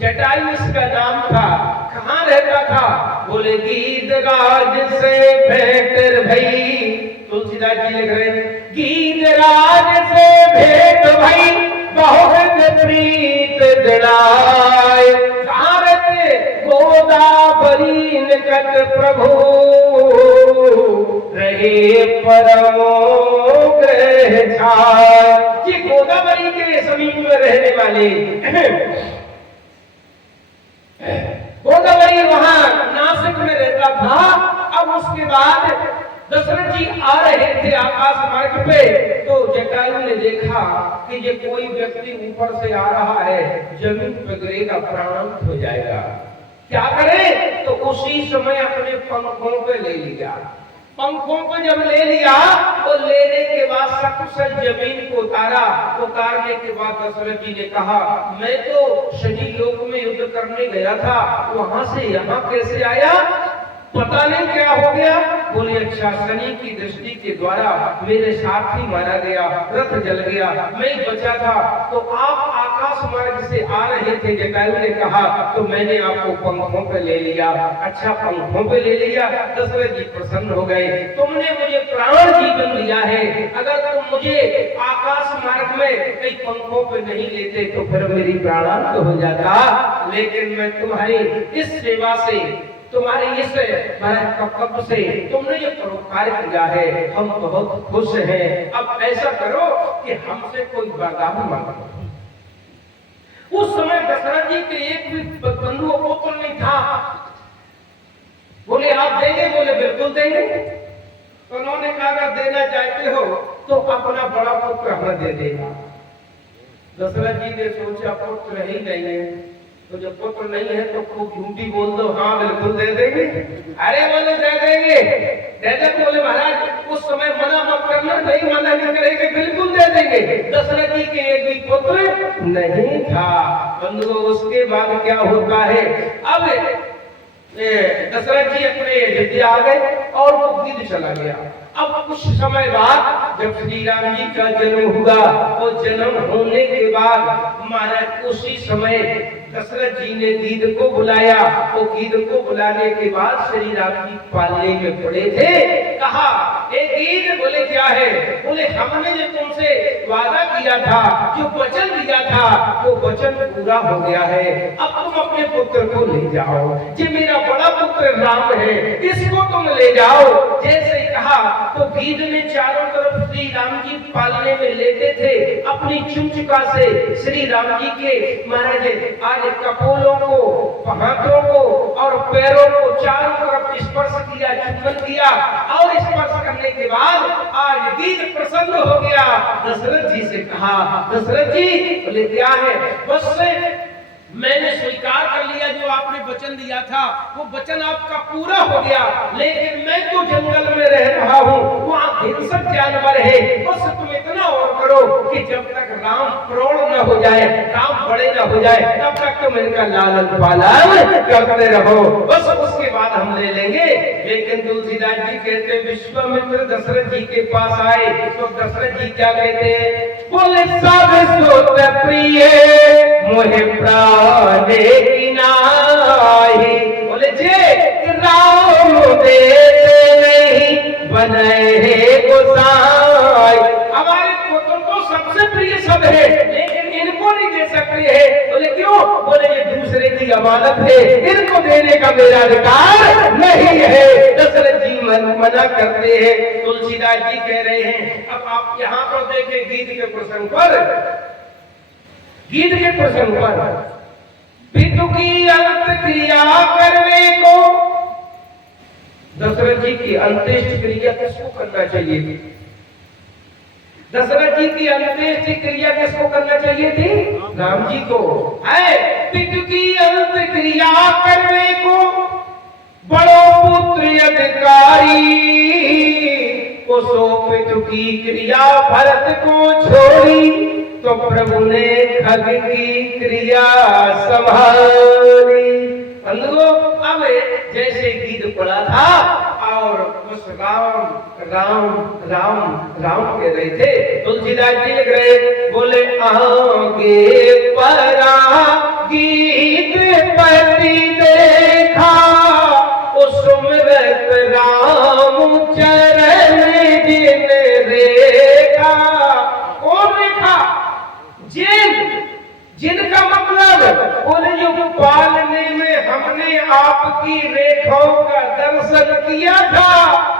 जटायु इसका नाम था। कहाँ रहता था? बोले गीधराज से भेंट भई, तुलसीदास जी लिख रहे हैं, गीधराज से भेंट भई बहुत प्रीत दिलाए। कहाँ रहते? गोदावरी निकट प्रभु रहे परमो ग्रह छाय। जी गोदावरी के समीप में रहने वाले गोदावरी वहां नासिक में रहता था। अब उसके बाद दशरथ जी आ रहे थे आकाश मार्ग पे, तो जटायु ने देखा कि ये कोई व्यक्ति ऊपर से आ रहा है, जमीन पे गिरेगा, प्राणांत हो जाएगा, क्या करें? तो उसी समय अपने पंखों पे ले लिया। पंखों को जब ले लिया तो लेने के बाद सकुशल जमीन को उतारा। उतारने के बाद दशरथ जी ने कहा, मैं तो शनि लोक में युद्ध करने गया था, वहां से यहाँ कैसे आया? पता नहीं क्या हो गया। बोले अच्छा, शनि की दृष्टि के द्वारा मेरे साथ ही मारा गया, रथ जल गया, मैं बचा था। तो आप आकाश मार्ग से आ रहे थे, जटायु ने कहा, तो मैंने आपको पंखों पे ले लिया। अच्छा, पंखों पे ले लिया। दशरथ जी प्रसन्न हो गए, तुमने मुझे प्राण जीवन दिया है, अगर तुम मुझे आकाश मार्ग में कई पंखों पे नहीं लेते तो फिर मेरी प्राणांत हो जाता। लेकिन मैं तुम्हारी इस सेवा से, तुम्हारे इस कर्तव्य से तुमने जो परोपकार किया है, हम बहुत खुश हैं। अब ऐसा करो कि हमसे कोई वरदान मांगो। उस समय दशरथ जी के एक भी बंधु पुत्र नहीं था। बोले आप देंगे? बोले बिल्कुल देंगे। तो उन्होंने कहा अगर देना चाहते हो तो अपना बड़ा पुत्र हमें दे देगा। दशरथ जी ने सोचा पुत्र ही नहीं है, तो जब पुत्र नहीं है तो खूब झूठी बोल दो, हाँ बिल्कुल दे देंगे। अरे बोले दे देंगे, दे दे। बोले महाराज उस समय मना मत करना, नहीं मना नहीं करेंगे, बिल्कुल दे देंगे। दशरथ जी के एक भी पुत्र नहीं था। बंधुओं, उसके बाद क्या होता है? अब दशरथ जी अपने अयोध्या आ गए और वो गिद्ध चला गया। अब कुछ समय बाद जब श्री राम जी का जन्म हुआ, वो जन्म होने के बाद महाराज उसी समय दशरथ जी ने गीध को बुलाया। वो गीध को बुलाने के बाद श्री राम जी पालने में पड़े थे। कहा, ए गीध, बोले क्या है? बोले हमने जो तुमसे वादा किया था, जो वचन दिया था, वो वचन पूरा हो गया है। अब तुम अपने पुत्र को ले जाओ, ये मेरा बड़ा पुत्र राम है, इसको तुम ले जाओ। जैसे कहा तो गीध ने चारों तरफ श्री राम जी पालने में लेटे थे, अपनी चुंचुका से श्री राम जी के महाराज आज कपोलों को, हाथों को और पैरों को चारों तरफ स्पर्श किया, चुंबन किया। और स्पर्श करने के बाद आज गीध प्रसन्न हो गया। दशरथ जी से कहा, दशरथ जी बोले क्या है? बस मैंने स्वीकार कर लिया, जो आपने वचन दिया था वो वचन आपका पूरा हो गया। लेकिन मैं तो जंगल में रह रहा हूँ, वहाँ हिंसक जानवर है, बस तुम इतना और करो कि जब तक राम प्रौढ़ न हो जाए, राम बड़े न हो जाए, तब तक तुम इनका लालन पालन करते रहो, बस उसके बाद हम ले लेंगे। लेकिन तुलसीदास जी कहते विश्वामित्र दशरथ जी के पास आए तो दशरथ जी क्या कहते हैं? बोले सब सोत प्रिय मोहे प्राणे की नाहि, बोले जे राम देते नहीं बने गोसाई। हमारे पुत्र तो सबसे प्रिय सब है, लेकिन इनको नहीं दे सकते हैं। बोले क्यों? बोले ये दूसरे की अमानत है, इनको देने का मेरा अधिकार नहीं है। दशरथ जी मना करते हैं। तुलसीदास जी कह रहे हैं, अब आप यहाँ पर देखें गीत के प्रसंग पर, गीत के प्रसंग पर पितु की अंत क्रिया करने को, दशरथ जी की अंत्येष्टि क्रिया किसको करना चाहिए थी? दशरथ जी की अंत्येष्टि क्रिया किसको करना चाहिए थी? राम जी को। है पितु की अंत क्रिया करने को बड़ो पुत्र अधिकारी को सो पितु की क्रिया भरत को छोड़ी, तो प्रभु ने खग की क्रिया संभाली। अब जैसे गीत पड़ा था और उस राम राम राम राम कह रहे थे, तुलसीदास जी लिख रहे, बोले आगे परा गीत पति देखा, सुमिरत राम चरण जिन रेखा। कौन रेखा? जिनका मतलब बोले जो पालने में हमने आपकी रेखाओं का दर्शन किया था।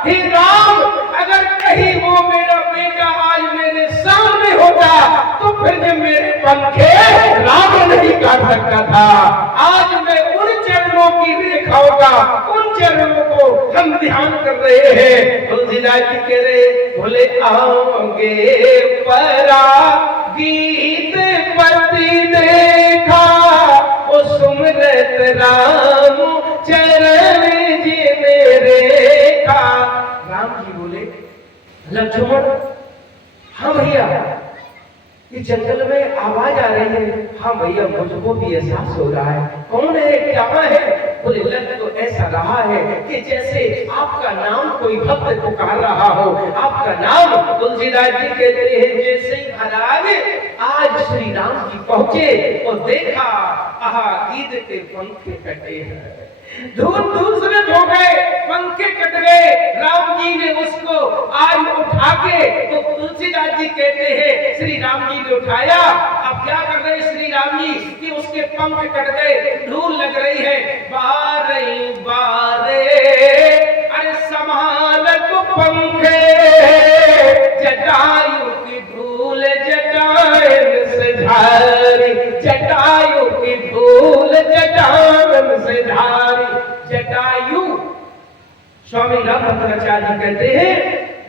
हे राम, अगर कहीं वो मेरा बेटा आज मेरे सामने होता तो फिर जब मेरे पंखे राम नहीं काट सकता था। आज मैं उन चरणों की रेखाओं का, उन चरणों को हम ध्यान कर रहे हैं। तुलसीदास जी कह रहे, बोले आगे परा गीत पति देखा, ओ सुमिरत राम चरण जिन रेखा। राम जी बोले, लक्ष्मण हाँ भैया, ये जंगल में आवाज आ रही है। हाँ भैया, मुझको भी एहसास हो रहा है। कौन है, क्या है? बोले लग तो ऐसा रहा है कि जैसे आपका नाम कोई भक्त पुकार रहा हो। आपका नाम तुलसीदास जी कहते हैं, जैसे महाराज आज श्री राम जी पहुंचे और देखा, आहा गीत के पंखे कटे हैं, दूसरे हो गए, पंखे कट गए। राम जी ने उसको आज उठा के, तो तुलसीदास जी कहते हैं श्री राम जी ने उठाया। अब क्या कर रहे श्री राम जी कि उसके पंख कट गए, धूल लग रही है। बारे बारे अरे समालक पंखे, जटायु की धूल जटायन से झारी, जटायु की धूल जटायन से झारी। जटायु स्वामी रामभद्राचार्य कहते हैं,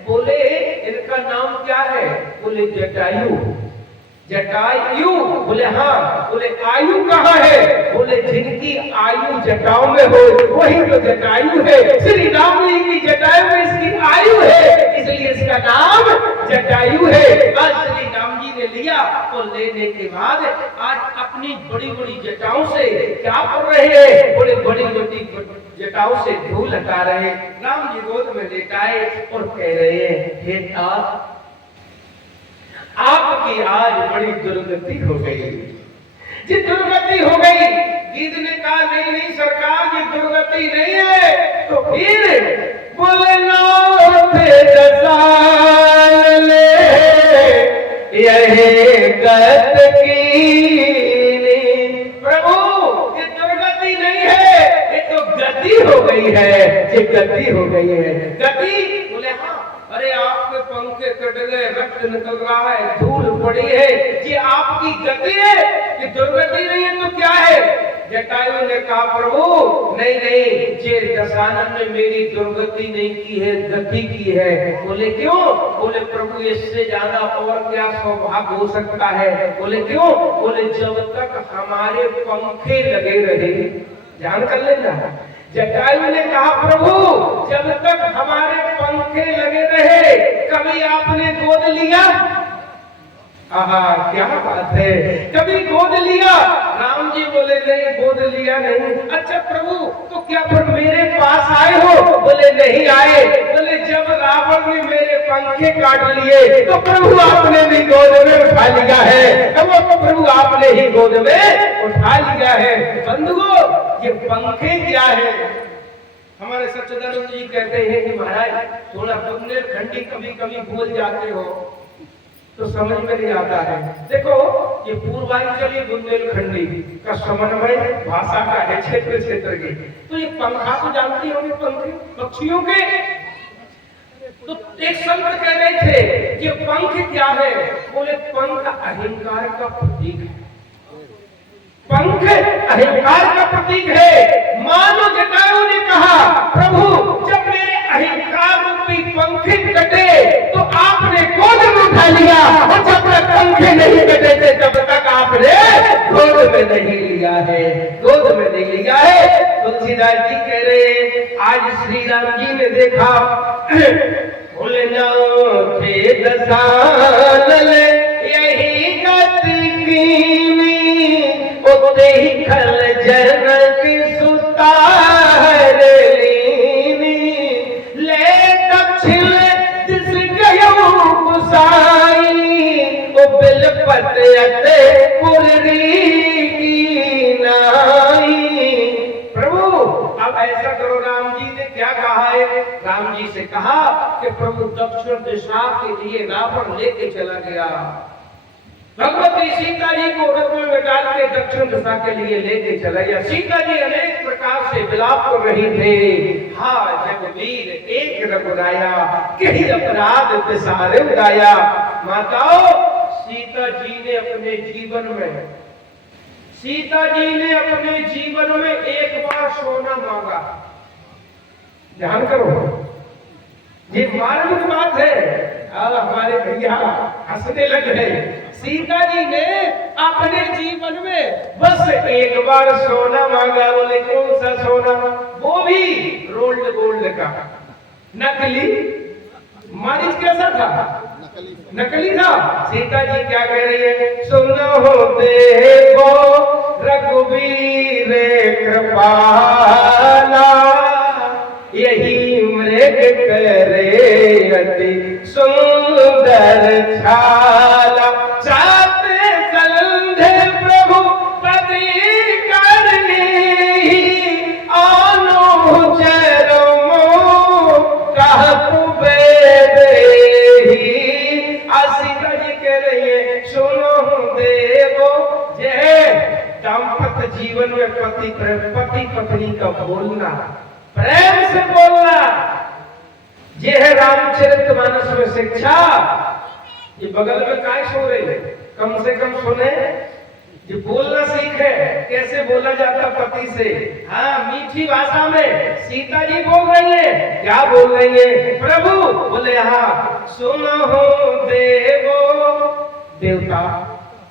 बोले इनका नाम क्या है? बोले जटायु। जटायु बोले हाँ। बोले आयु कहाँ है? बोले जिनकी आयु जटाओं में हो वही तो जटायु है। श्री राम जी की जटायु में इसकी आयु है, इसलिए इसका नाम जटायु है। आज श्री राम जी ने लिया और लेने के बाद आज अपनी बड़ी बड़ी जटाओं से क्या कर रहे हैं? बोले बड़ी बड़ी जटाओं से धूल हटा रहे। राम जी गोद में लेटाए और कह रहे हैं, हे तात, आपकी आज बड़ी दुर्गति हो गई। जी दुर्गति हो गई। गीत ने कहा नहीं नहीं सरकार, ये दुर्गति नहीं है। तो फिर बोले नाथ दसाल यही गत की। प्रभु ये दुर्गति नहीं है, ये तो गति हो गई है। ये गति हो गई है। गति बोले हाँ, अरे आपके पंखे कट गए, रक्त निकल रहा है, धूल पड़ी है, ये आपकी गति है, ये दुर्गति नहीं है तो क्या है? जटायु ने कहा प्रभु नहीं नहीं, ये दशानन ने मेरी दुर्गति नहीं की है, गति की है। बोले क्यों? बोले प्रभु इससे ज्यादा और क्या सौभाग्य हो सकता है? बोले क्यों? बोले जब तक हमारे पंखे लगे रहे, ध्यान कर लेना। जटायु ने कहा प्रभु जब तक हमारे पंखे लगे रहे, कभी आपने गोद लिया? आहा, क्या बात है। कभी गोद लिया? राम जी बोले नहीं, गोद लिया नहीं। अच्छा प्रभु, तो क्या फिर मेरे पास आए हो? बोले नहीं आए। बोले जब रावण ने मेरे पंखे काट लिए तो प्रभु आपने भी गोद में उठा लिया है। अब प्रभु आपने ही गोद में उठा लिया है। बंधुओं, ये पंखे क्या है? हमारे सच्चिदानंद जी कहते हैं कि महाराज थोड़ा बुंदेलखंडी कभी कभी भूल जाते हो तो समझ में नहीं आता है। देखो, ये पूर्वांचली बुंदेलखंडी का समन्वय भाषा का है, क्षेत्र क्षेत्र के। तो ये पंखा तो जानती होंगे, पंखे पक्षियों के। तो एक संत कह रहे थे कि पंख क्या है? बोले पंख अहंकार का प्रतीक है। पंख अहंकार का प्रतीक है। मानो जटायु ने कहा, प्रभु जब मेरे अहंकार रूपी पंख कटे तो आपने गोद में उठा लिया, और जब तक पंख नहीं कटे थे तब तक आपने गोद में नहीं लिया है, गोद में नहीं लिया है। तुलसीदास जी कह रहे, आज श्री राम जी ने देखा भूलना थे दसानल यही गत कीनी, उते ही खल जनक सुतार लीनी, ले दक्षिण दिस गयो गुसाई, ओ बिलपत अते पुररी की नाई। प्रभु अब ऐसा करो, राम जी ने क्या कहा है? राम जी से कहा कि प्रभु दक्षिण दिशा के लिए रावण लेके चला गया। भगवती सीता जी को रथ में डाल के दक्षिण दिशा के लिए लेके चला गया। सीता जी अनेक प्रकार से विलाप कर रही थे। हाँ जगवीर एक रघुराया, कहीं अपराध तिसारे उड़ाया। माताओं, सीता जी ने अपने जीवन में, सीता जी ने अपने जीवन में एक बार सोना मांगा। ध्यान करो, ये मार्मिक बात है। हमारे भैया हंसने लग गए। सीता जी ने अपने जीवन में बस एक बार सोना मांगा। बोले कौन सा सोना? वो भी रोल्ड गोल्ड का, नकली। मानिज कैसा था? नकली था। सीता जी क्या कह रही है? सुनो देखो रघुवीर कृपाला, यही मृग करे अति सुंदर छाला, चाहते संधे प्रभु पति कर ली, आनो चरमो कहतु बेदेही। सीता जी कह रही है, सुनो देवो, जय दाम्पत्य जीवन में पति पत्नी का बोलना, प्रेम से बोलना, ये है रामचरितमानस में शिक्षा। ये बगल में काय सो रहे हैं, कम से कम सुने, ये बोलना सीखे कैसे बोला जाता पति से। हाँ, मीठी भाषा में सीता जी बोल रही है। क्या बोल रही है? प्रभु बोले, हाँ सुनो देवो, देवता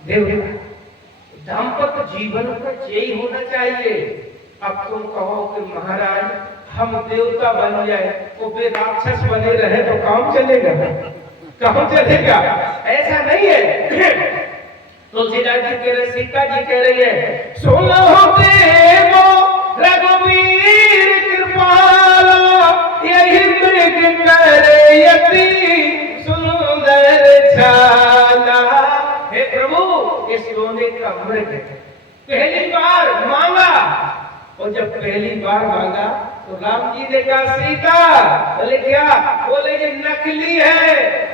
देवता दाम्पत्य जीवन का यही होना चाहिए। अब तुम कहो कि महाराज हम देवता बन जाए तो वे राक्षस बने रहे तो काम चलेगा? काम चलेगा? ऐसा नहीं है। तुलसीदास जी कह रहे, सीता जी कह रही है, सुनो देवो रघुवीर कृपाला, यही मृग करे अति सुंदर छाला। हे प्रभु, इस सोने का मृग पहली बार मांगा, और जब पहली बार मांगा तो राम जी ने कहा, सीता, बोले क्या? बोले ये नकली है,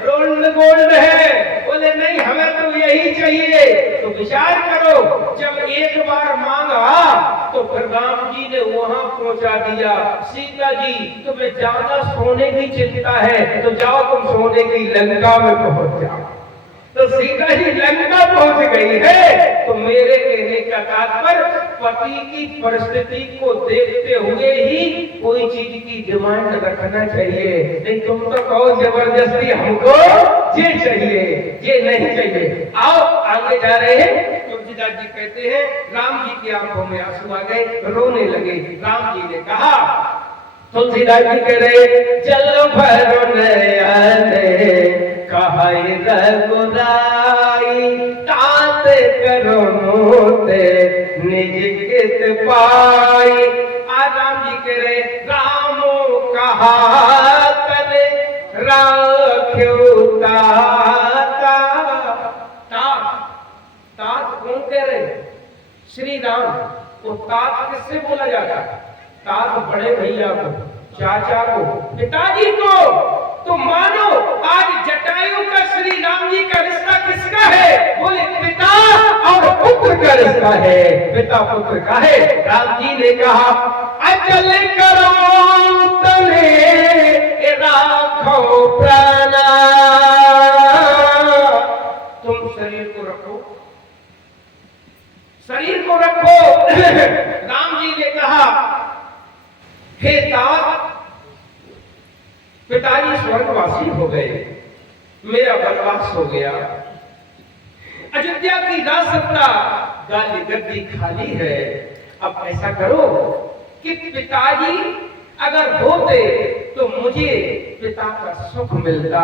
रोल्ड गोल्ड है। बोले नहीं, हमें तो यही चाहिए। तो विचार करो, जब एक बार मांगा तो फिर राम जी ने वहां पहुंचा दिया। सीता जी, तुम्हें ज्यादा सोने की चिंता है तो जाओ तुम सोने की लंका में पहुंच जाओ। तो सीता जी लंका पहुंच गई है। तो मेरे कहने का तात्पर्य, पति की परिस्थिति को देखते हुए ही कोई चीज की डिमांड रखना चाहिए। नहीं तुम तो कहो जबरदस्ती हमको ये चाहिए, ये नहीं चाहिए। आओ आगे जा रहे हैं। तुलसीदास जी कहते हैं, राम जी की आंखों में आंसू आ गए, रोने लगे। राम जी ने कहा, तुलसीदास जी कह रहे, चल भरो नयन कहाई रघुराई, तो तात किससे बोला जाता है? तात बड़े भैया को, चाचा को, पिताजी को। तो मानो आज जटायु का श्री राम जी का रिश्ता किसका है? बोले पिता और पुत्र का रिश्ता है, पिता पुत्र का है। राम जी ने कहा अचल करो तने राखो प्राणा, तुम शरीर को रखो, शरीर को रखो। राम जी ने कहा हे तात, पिताजी स्वर्गवासी हो गए, मेरा वनवास हो गया, अयोध्या की राज सत्ता गाली गद्दी खाली है। अब ऐसा करो कि पिताजी अगर होते तो मुझे पिता का सुख मिलता,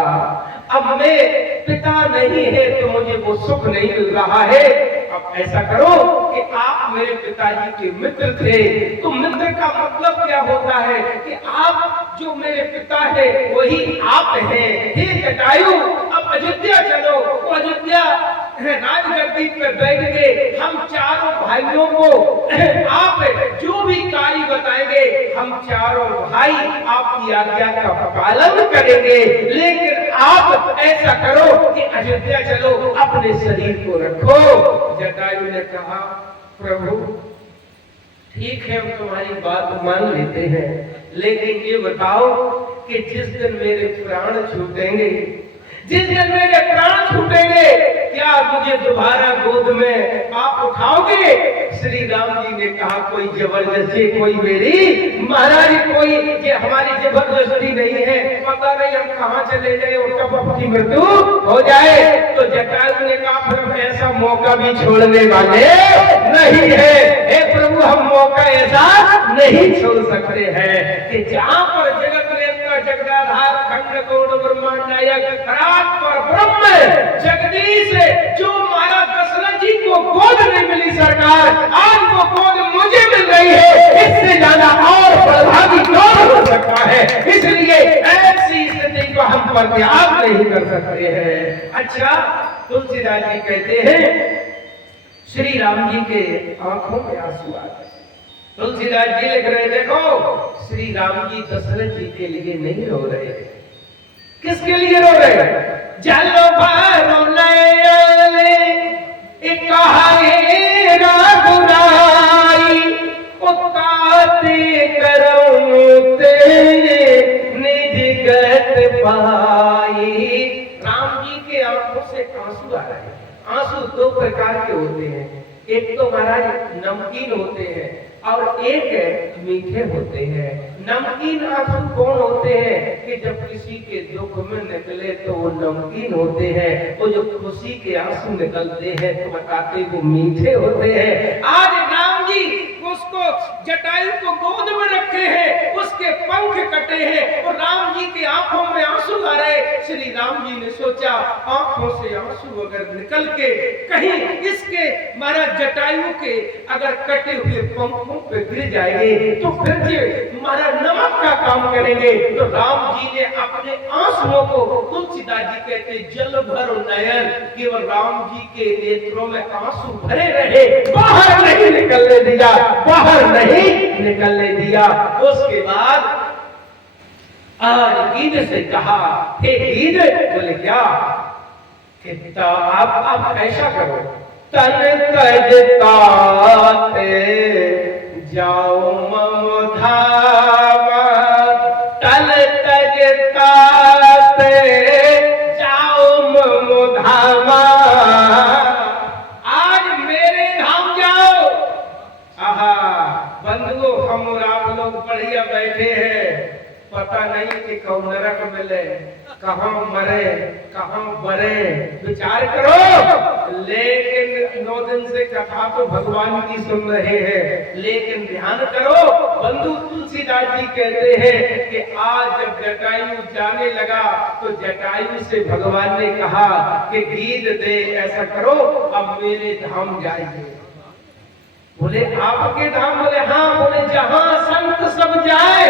अब मैं पिता नहीं है तो मुझे वो सुख नहीं मिल रहा है। अब ऐसा करो कि आप मेरे पिताजी के मित्र थे, तो मित्र का मतलब क्या होता है कि आप जो मेरे पिता है वही आप हैं। हे जटायु, अब अयोध्या चलो, अयोध्या राजगद्दी पर बैठ के हम चारों भाइयों को आप जो भी कार्य बताएंगे हम चारों भाई आपकी आज्ञा का पालन करेंगे। लेकिन आप ऐसा करो कि अयोध्या चलो, अपने शरीर को रखो। जटायु ने कहा प्रभु ठीक है, हम तुम्हारी बात मान लेते हैं, लेकिन ये बताओ कि जिस दिन मेरे प्राण छूटेंगे, जिस दिन मेरे प्राण छूटेंगे, क्या मुझे दोबारा गोद में आप उठाओगे? श्री राम जी ने कहा कोई जबरदस्ती कोई मेरी महाराज, कोई ये हमारी जबरदस्ती नहीं है, पता नहीं हम कहाँ चले जाए और कब अपनी मृत्यु हो जाए। तो जटायु ने कहा फिर हम ऐसा मौका भी छोड़ने वाले नहीं है। हे प्रभु, हम मौका ऐसा नहीं छोड़ सकते हैं कि जहाँ पर जगत नेता जगदाधार खंड कोण ब्रह्मांड नायक पर ब्रह्म जगदीश जो महाराज दशरथ जी को गोद नहीं मिली सरकार, आज वो गोद मुझे मिल रही है, इससे ज्यादा और बड़भागी कौन हो सकता है? इसलिए ऐसी स्थिति को हम पर्याप्त नहीं कर सकते हैं। अच्छा, तुलसीदास जी कहते हैं श्री राम जी के आंखों में आंसू आ गए। तुलसीदास जी लिख रहे, देखो श्री राम जी दशरथ जी के लिए नहीं रो रहे, किसके लिए रो रहे? जलो भरो नयले कहे रघुराई, उताते करो तेरे निज गत पाई। राम जी के आंखों से आंसू आ रहे हैं। आंसू दो प्रकार के होते हैं, एक तो महाराज नमकीन होते हैं और एक मीठे होते हैं। नमकीन आंसू कौन होते हैं कि जब किसी के दुख में निकले तो वो नमकीन होते हैं, वो जो खुशी के आंसू निकलते हैं तो बताते वो मीठे होते हैं। आज राम जी उसको जटायु को गोद में रखे हैं, उसके पंख कटे हैं और राम जी की आंखों में आंसू आ रहे। श्री राम जी ने सोचा आंखों से आंसू अगर निकल के कहीं इसके महाराज जटायु के अगर कटे हुए पंखों पे गिर जाएंगे तो फिर ये महाराज नमक का काम करेंगे। तो राम जी ने अपने आंसुओं को, तुलसीदास जी कहते जल भर नयन, केवल राम जी के नेत्रों में आंसू भरे रहे, बाहर नहीं निकलने दिया, बाहर नहीं निकलने दिया। उसके बाद आज गीध से कहा, हे गीध, बोले क्या कि आप ऐसा करो, तन तजताते जाओ मम धामा, तन तजताते जाओ मम धामा। आज मेरे धाम जाओ। आहा बंधुओं, हम और आप लोग बढ़िया बैठे हैं, पता नहीं कि कौन नरक मिले, कहाँ मरे, कहाँ बरे, विचार करो। लेकिन 9 दिन से कथा तो भगवान की सुन रहे हैं, लेकिन ध्यान करो, बंधु तुलसीदास जी कहते हैं कि आज जब जटायु जाने लगा तो जटायु से भगवान ने कहा कि गीत दे, ऐसा करो अब मेरे धाम जाइए। बोले आपके धाम? बोले हाँ। बोले जहाँ संत सब जाए,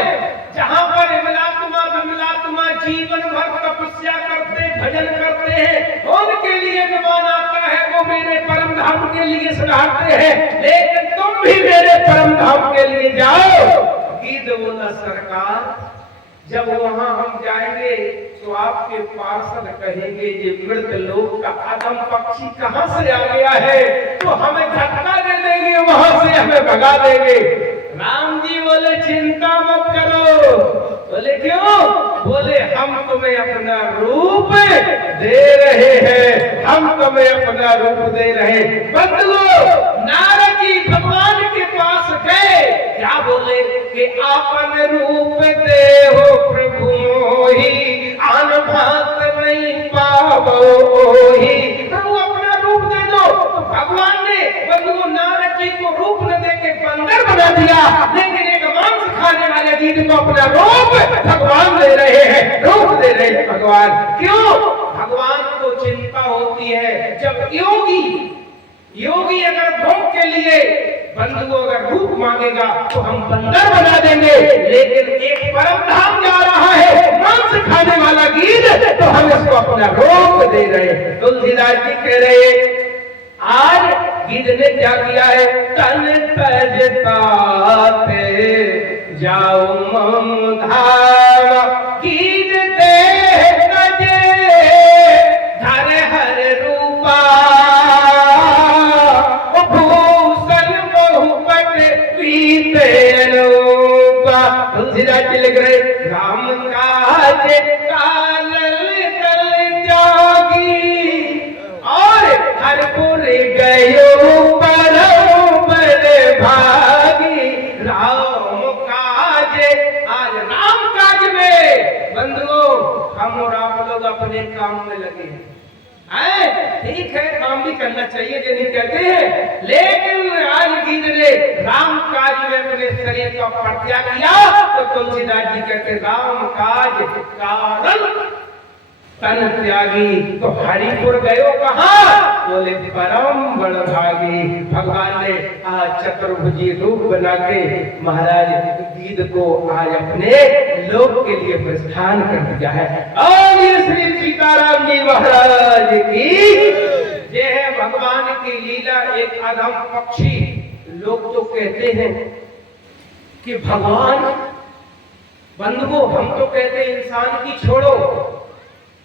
जहाँ पर विमलात्मा जीवन भर तपस्या करते भजन करते हैं, उनके लिए विमान आता है, वो मेरे परम धाम के लिए सुधारते हैं। लेकिन तुम तुम भी मेरे परम धाम के लिए जाओ। गीध बोला सरकार जब वहां हम जाएंगे तो आपके पार्षद कहेंगे ये मृत लोक का अधम पक्षी कहां से आ गया है, तो हमें धक्का दे देंगे, वहां से हमें भगा देंगे। राम जी बोले चिंता मत करो। बोले क्यों? बोले हम तुम्हें अपना रूप दे रहे हैं, हम तुम्हें अपना रूप दे रहे। बदलो नारद जी भगवान के पास गए, क्या बोले कि आपन रूप दे हो प्रभु मोहि, आन भात नहीं पावोहि। प्रभु अपना रूप दे दो। तो भगवान ने बंधु नारद जी को रूप न दे के बंदर बना दिया, लेकिन एक मांस खाने वाले गीध को अपना रूप भगवान दे रहे हैं, रूप दे रहे हैं भगवान। क्यों? भगवान को चिंता होती है जब योगी अगर भोग के लिए बंधु अगर रूप मांगेगा तो हम बंदर बना देंगे, लेकिन एक परम धाम जा रहा है मांस खाने वाला गीध, तो हम इसको अपना रूप दे रहे। तुलसीदास जी कह रहे आज गीध ने क्या किया है, तन तजताते जाओ मम धाम, गीध दे तजे धर हर रूपा, तुलसीदास जी लिख रहे राम काज कानल कल जागी, और हरपुर गयो परम बड़ भागी। राम काज, आज राम काज में बंधुओं हम और आप लोग अपने काम में लगे हैं। ठीक है काम भी करना चाहिए, ये नहीं कहते हैं, लेकिन आज गीध ने राम काज में अपने शरीर का परित्याग किया। तो तुलसीदास जी कहते राम काज कारण तन त्यागी, तो हरिपुर गयो कहाँ? बोले परम बड़ भागी। भगवान ने आज चतुर्भुजी रूप बना के महाराज गीध को आज अपने लोक के लिए प्रस्थान कर दिया है। और ये श्री सीताराम जी महाराज की ये है भगवान की लीला। एक अधम पक्षी, लोग तो कहते हैं कि भगवान बंधुओं, हम तो कहते हैं इंसान की छोड़ो,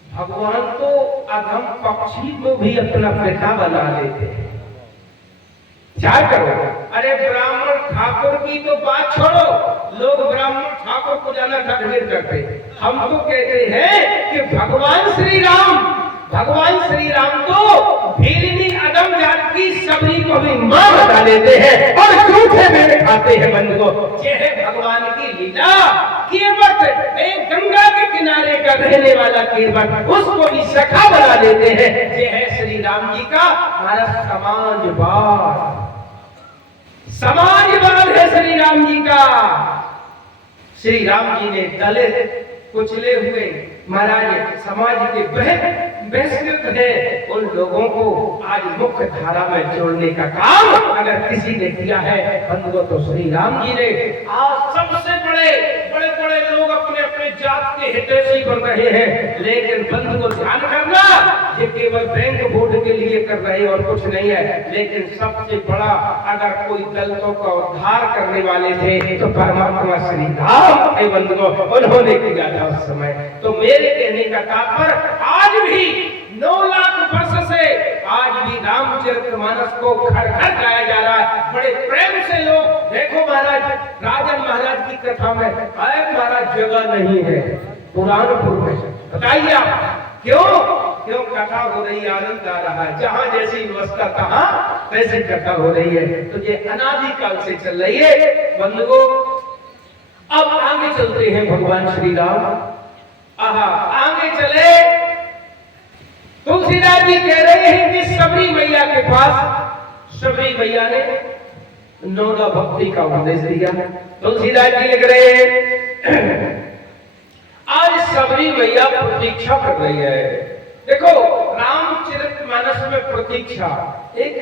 भगवान तो अधम पक्षी को भी अपना पिता बना लेते हैं। क्या करो? अरे ब्राह्मण ठाकुर की तो बात छोड़ो, लोग ब्राह्मण ठाकुर को जाना तकबीर करते, हम तो कहते हैं कि भगवान श्री राम तो भीलनी अदम जात की सबरी को भी मां बता लेते हैं और झूठे में खाते हैं। बंधुओं ये है भगवान की लीला। केवट एक गंगा के किनारे का रहने वाला केवट, उसको भी सखा बना लेते हैं। ये है श्री राम जी का हमारा समाजवाद है श्री राम जी का। श्री राम जी ने दलित कुचले हुए महाराज समाज के बहिष्कृत है उन लोगों को आज मुख्य धारा में जोड़ने का काम अगर किसी ने किया है बंधुओं तो श्री राम जी ने। आज सबसे बड़े लोग अपने अपने जात के हितैषी बन रहे हैं, लेकिन बंधुओं ध्यान करना ये केवल बैंक बोर्ड के लिए कर रहे और कुछ नहीं है। लेकिन सबसे बड़ा अगर कोई दलितों का उद्धार करने वाले थे तो परमात्मा श्री राम है बंधुओं, उन्होंने किया था उस समय। तो मेरे कहने का तात्पर्य आज भी 9 लाख वर्ष से आज भी रामचरितमानस को घर घर गाया जा रहा है। बड़े प्रेम से लोग देखो महाराज राजन महाराज की कथा में आए महाराज जगह नहीं है पुराणपुर में, बताइए आप क्यों कथा हो रही है, आनंद आ रहा है, जहां जैसी व्यवस्था तहां वैसी कथा हो रही है। तो ये अनादिकाल से चल रही है बंधुओं। अब आगे चलते हैं भगवान श्री राम। आगे चले तुलसीदास जी कह रहे हैं कि सबरी मैया के पास सबरी मैया ने नौला भक्ति का उपदेश दिया। तुलसीदास जी लिख रहे हैं आज सबरी मैया प्रतीक्षा कर रही है। देखो रामचरितमानस में प्रतीक्षा, एक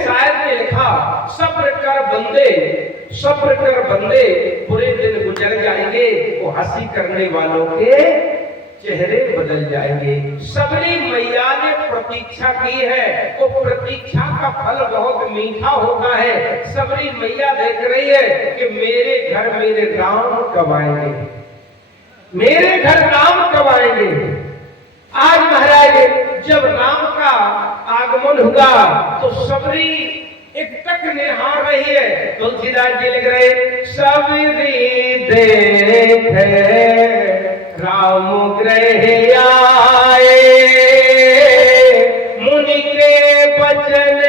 शायर ने लिखा सब्र कर बंदे बुरे दिन गुजर जाएंगे, वो हंसी करने वालों के चेहरे बदल जाएंगे। सबरी मैया ने प्रतीक्षा की है, वो प्रतीक्षा का फल बहुत मीठा होता है। सबरी मैया देख रही है कि मेरे घर मेरे राम कब आएंगे, मेरे घर राम कब आएंगे। आज महाराज जब राम का आगमन हुआ तो सबरी एक तक निहार रही है। तुलसीदास जी लिख रहे, सबरी देखे राम गृह आए, मुनि के बचन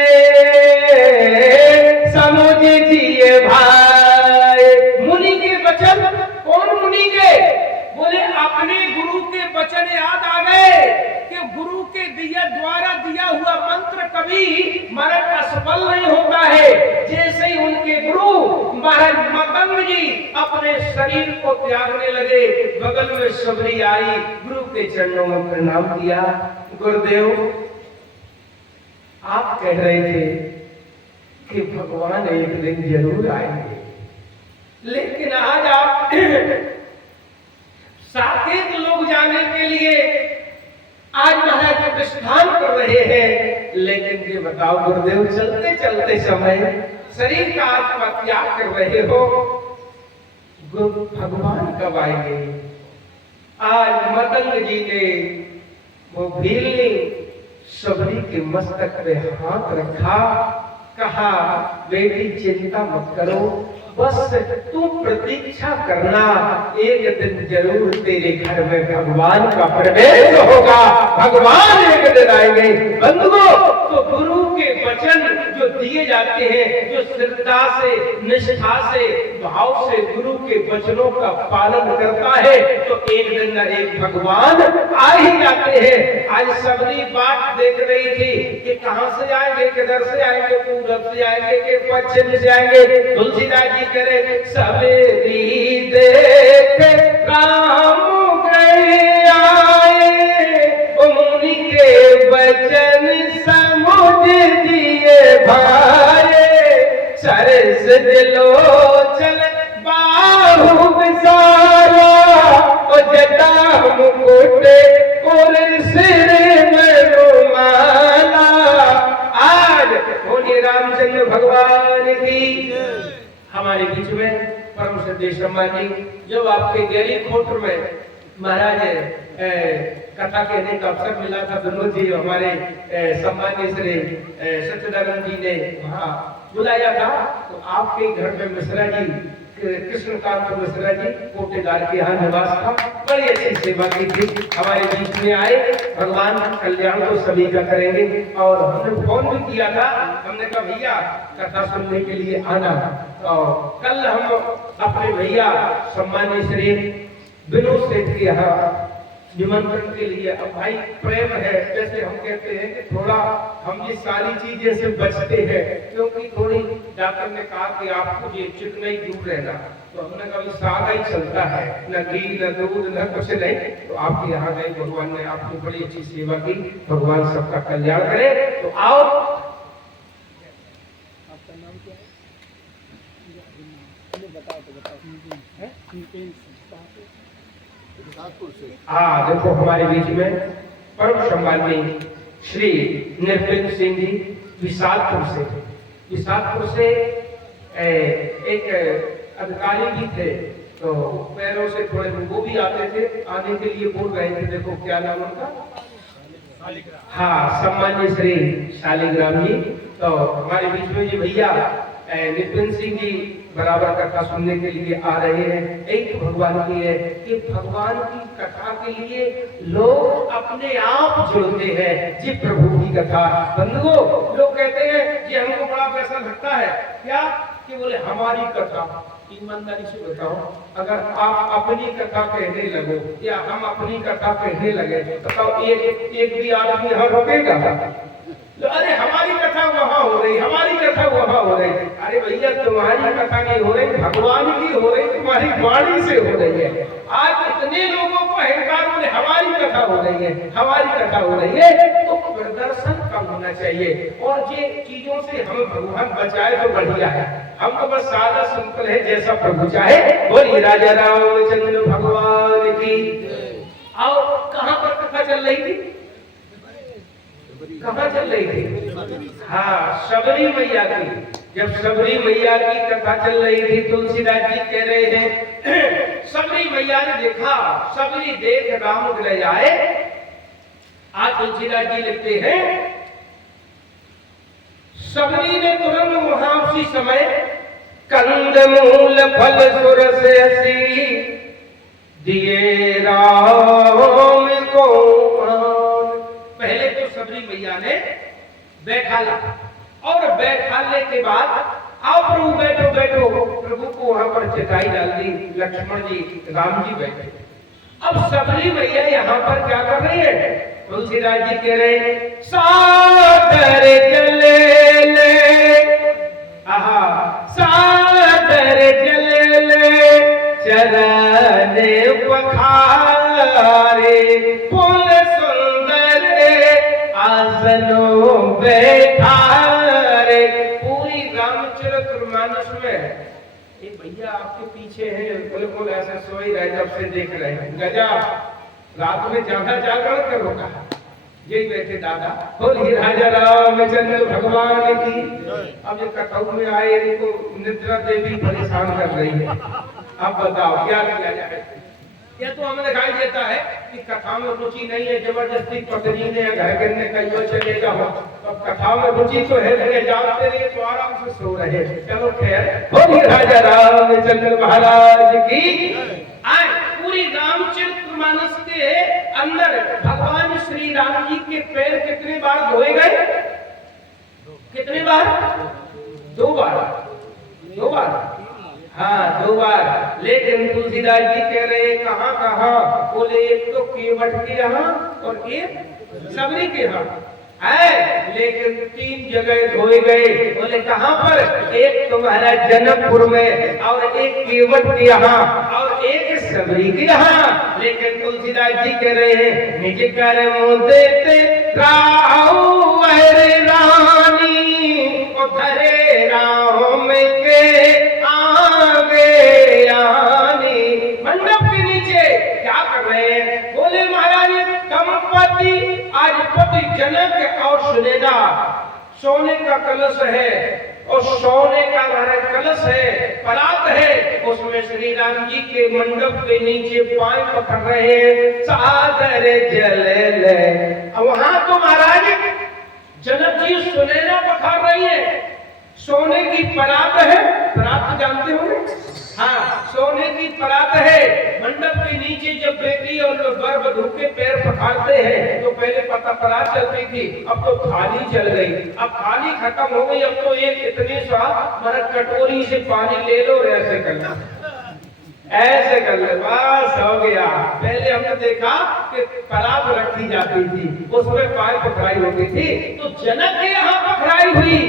समुझ जिए भाई। मुनि के वचन, कौन मुनि के? बोले अपने गुरु के वचन याद आ गए कि गुरु के द्वारा दिया हुआ मंत्र कभी महाराज असफल नहीं होता है। जैसे ही उनके गुरु महाराज मतंग जी अपने शरीर को त्यागने लगे, बगल में सबरी आई, गुरु के चरणों में प्रणाम किया। गुरुदेव, आप कह रहे थे कि भगवान एक दिन जरूर आएंगे, लेकिन आज आप साकेत लोग जाने के लिए आज महाराज प्रस्थान कर रहे हैं। लेकिन ये बताओ गुरुदेव, चलते चलते समय शरीर का आत्मा त्याग कर रहे हो, भगवान कब आएंगे? आज मतंग जी ने वो भीलनी सबरी के मस्तक पे हाथ रखा, कहा बेटी चिंता मत करो, बस तू प्रतीक्षा करना, एक दिन जरूर तेरे घर में भगवान का प्रवेश होगा, भगवान एक दिन आएंगे। बंधुओं, तो गुरु के वचन जो दिए जाते हैं, जो श्रद्धा से, निष्ठा से, भाव से गुरु के वचनों का पालन करता है, तो एक दिन न एक भगवान आ ही जाते हैं। आज सबरी बात देख रही थी कि कहां से आएंगे, किधर से आएंगे, पूरब से आएंगे कि पश्चिम से आएंगे। तुलसीदास जी करे, सबरी देख राम गए आए, मुनि के वचन समुझ दिए भाई, सरस लोचन बाहु विसारा, जटा मुकुट और सिर में रुमाला। आज बोलिए रामचंद्र भगवान की। हमारे बीच में परम श्रद्धेय सम्मानी जो आपके गैली खोत्र में महाराज कथा कहने का अवसर मिला था, दोनों जी हमारे सम्मान्य श्री सच्चिदानंद जी ने वहाँ बुलाया था, तो आपके घर में मिश्रा जी, कृष्णकांत मिश्रा जी कोटेदार के यहाँ निवास था, बड़ी अच्छी सेवा की थी, हमारे बीच में आए। भगवान कल्याण तो सभी का करेंगे। और हमने फोन भी किया था, हमने कहा भैया कथा सुनने के लिए आना। और कल हम अपने भैया सम्मान्य श्री विनोद सेठ के यहाँ निमंत्रण के लिए, अब भाई प्रेम है, जैसे हम कहते हैं कि थोड़ा हम ये सारी चीजें से बचते हैं, क्योंकि थोड़ी डॉक्टर ने कहा कि आपको ये चिकनाई दूर रहना, तो हमने कहा सादा ही चलता है, न घी न दूध न कुछ नहीं। तो आपके यहाँ गए, भगवान ने आपकी बड़ी अच्छी सेवा की, भगवान सबका कल्याण करे। तो आओ, आपका नाम क्या है? हाँ, देखो हमारे बीच में परम सम्माननीय श्री निर्पिन सिंह जी विशालपुर से एक अधिकारी भी थे, तो पैरों से थोड़े वो भी आते थे, आने के लिए बोल रहे थे। देखो क्या नाम उनका? हाँ, सम्माननीय श्री शालिग्राम जी। तो हमारे बीच में ये भैया नितिन सिंह जी बराबर कथा सुनने के लिए आ रहे हैं। एक भगवान की है कि भगवान की कथा के लिए लोग अपने आप जुड़ते हैं। जी प्रभु की कथा, बंधुओं, लोग कहते हैं कि हमको बड़ा पैसा लगता है क्या, कि बोले हमारी कथा, ईमानदारी से बताओ, अगर आप अपनी कथा कहने लगो या हम अपनी कथा कहने लगे, बताओ एक भी आदमी यहाँ रुकेगा? अरे हमारी कथा वहां हो रही, हमारी कथा वहां हो रही। अरे भैया, तुम्हारी कथा नहीं हो रही, भगवान की हो रही, तुम्हारी वाणी से हो रही है। आज इतने लोगों को अहंकार बोले हमारी कथा हो रही है, हमारी कथा हो रही है, तो प्रदर्शन कम होना चाहिए। और ये चीजों से हम भगवान बचाए तो बढ़िया है। हम तो बस सादा सिंपल है, जैसा प्रभु चाहे। बोलिए राजा रामचंद्र भगवान की। आओ कहां पर कथा चल रही थी? कहां चल रही थी? हाँ, शबरी मैया की। जब शबरी मैया की कथा चल रही थी, तुलसीदास जी कह रहे हैं शबरी मैया ने देखा, शबरी देख राम गले आए। आज तुलसीदास जी लिखते हैं शबरी ने तुरंत वहां उसी समय कंद मूल फल सुरस हसी दिए राम को। पहले तो शबरी मैया ने बैठाला और बैठाने के बाद आओ प्रभु बैठो बैठो, प्रभु को वहां पर चटाई डाल दी, लक्ष्मण जी राम जी बैठे। अब शबरी मैया यहाँ पर क्या कर रही है? तुलसीदास जी कह रहे हैं सादर चले ले, आहा सादर चले ले चरण पखारे, पुल सुंदर आसनो बैठा रे। पूरी रामचरितमानस में ये भैया आपके पीछे हैं, बिल्कुल ऐसे सोई रहे जब से देख रहे हैं। गजा रात में ज्यादा जागरण करोगा। यही बैठे दादा बोलिए राजा रामचंद्र भगवान की। अब ये कथाओं में आए, इनको निद्रा देवी परेशान कर रही है। अब बताओ क्या किया जाए? यह तो हमें दिखाई देता है कि कथा में रुचि नहीं है, जबरदस्ती पत्नी ने घर करने का यो चलेगा हो। अब कथा में रुचि तो है, जानते रहिए तो आराम से सो रहे। चलो खैर, बोलिए राजा रामचंद्र महाराज की। आज पूरी रामचरितमानस के अंदर भगवान श्री राम जी के पैर कितने बार धोए गए? कितने बार? 2 बार। 2 बार, हाँ 2 बार। लेकिन तुलसीदास जी कह रहे कहाँ कहाँ? बोले एक तो केवट के यहाँ और एक शबरी के यहाँ है, लेकिन 3 जगह धोए गए। बोले कहाँ पर? एक तुम्हारा जनकपुर में और एक केवट के यहाँ और एक शबरी के यहाँ। लेकिन तुलसीदास जी कह रहे हैं निज कर मुँह देते राहु रानी धरे राम के आगे आनी। मंडप के नीचे क्या कर रहे हैं? बोले महाराज दंपति आज पति जनक और सुनेना, सोने का कलश है और सोने का कलश है, परात है, उसमें श्री राम जी के मंडप के नीचे पांव पकड़ रहे हैं। सादर जल ले। वहां तो महाराज जनक जी सुनैना पखार रही है, सोने की परात है। परात जानते होंगे? हाँ, सोने की परात है। मंडप के नीचे जब बेटी और वर वधू के पैर पखारते हैं तो पहले पता परात चलती थी, अब तो थाली चल गई। अब थाली खत्म हो गई, अब तो एक इतनी सा मतलब कटोरी से पानी ले लो और ऐसे करना, ऐसे कर ले, बस हो गया। पहले हमने देखा कि परात रखी जाती थी, उसमें पाय पकड़ाई होती थी। तो जनक के यहाँ पकड़ाई हुई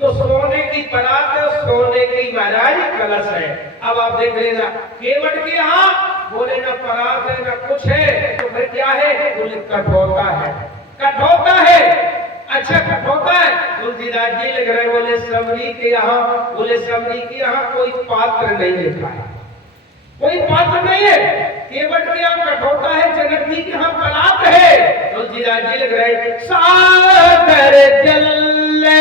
तो सोने की परात है, सोने की महाराज कलश है। अब आप देख लेना केवट के यहाँ बोले ना परात है ना कुछ है, तो फिर क्या है? बोले कठौता है। कठौता है, अच्छा कठौता है। तुलसीदास जी लिख रहे बोले शबरी के यहाँ, बोले शबरी के यहाँ कोई पात्र नहीं लिखा है, कोई पात्र नहीं है। केवट के यहाँ कठौता है, जनक जी के यहाँ परात है। तुलसीदास जी लिख रहे सादर जल्ले,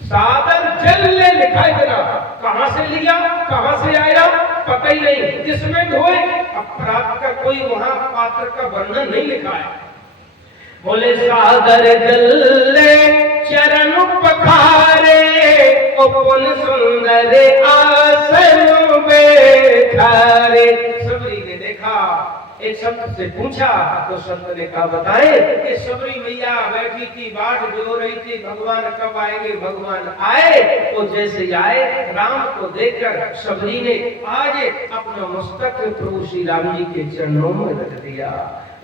सादर जल्ले लिखा है जरा, कहां से लिया कहां से आया पता ही नहीं, किसमें धोए। अपराध का कोई वहां पात्र का वर्णन नहीं लिखा है। बोले सादर जल्ले चरण पखारे, पुन सुंदर आसन बैठारे। शबरी ने देखा, एक संत से पूछा तो संत ने कहा बताए कि शबरी मैया बैठी थी, बाट जो रही थी भगवान कब आएंगे। भगवान आए, तो जैसे आए राम को देखकर शबरी ने आज अपना मस्तक प्रभु श्री राम जी के चरणों में रख दिया।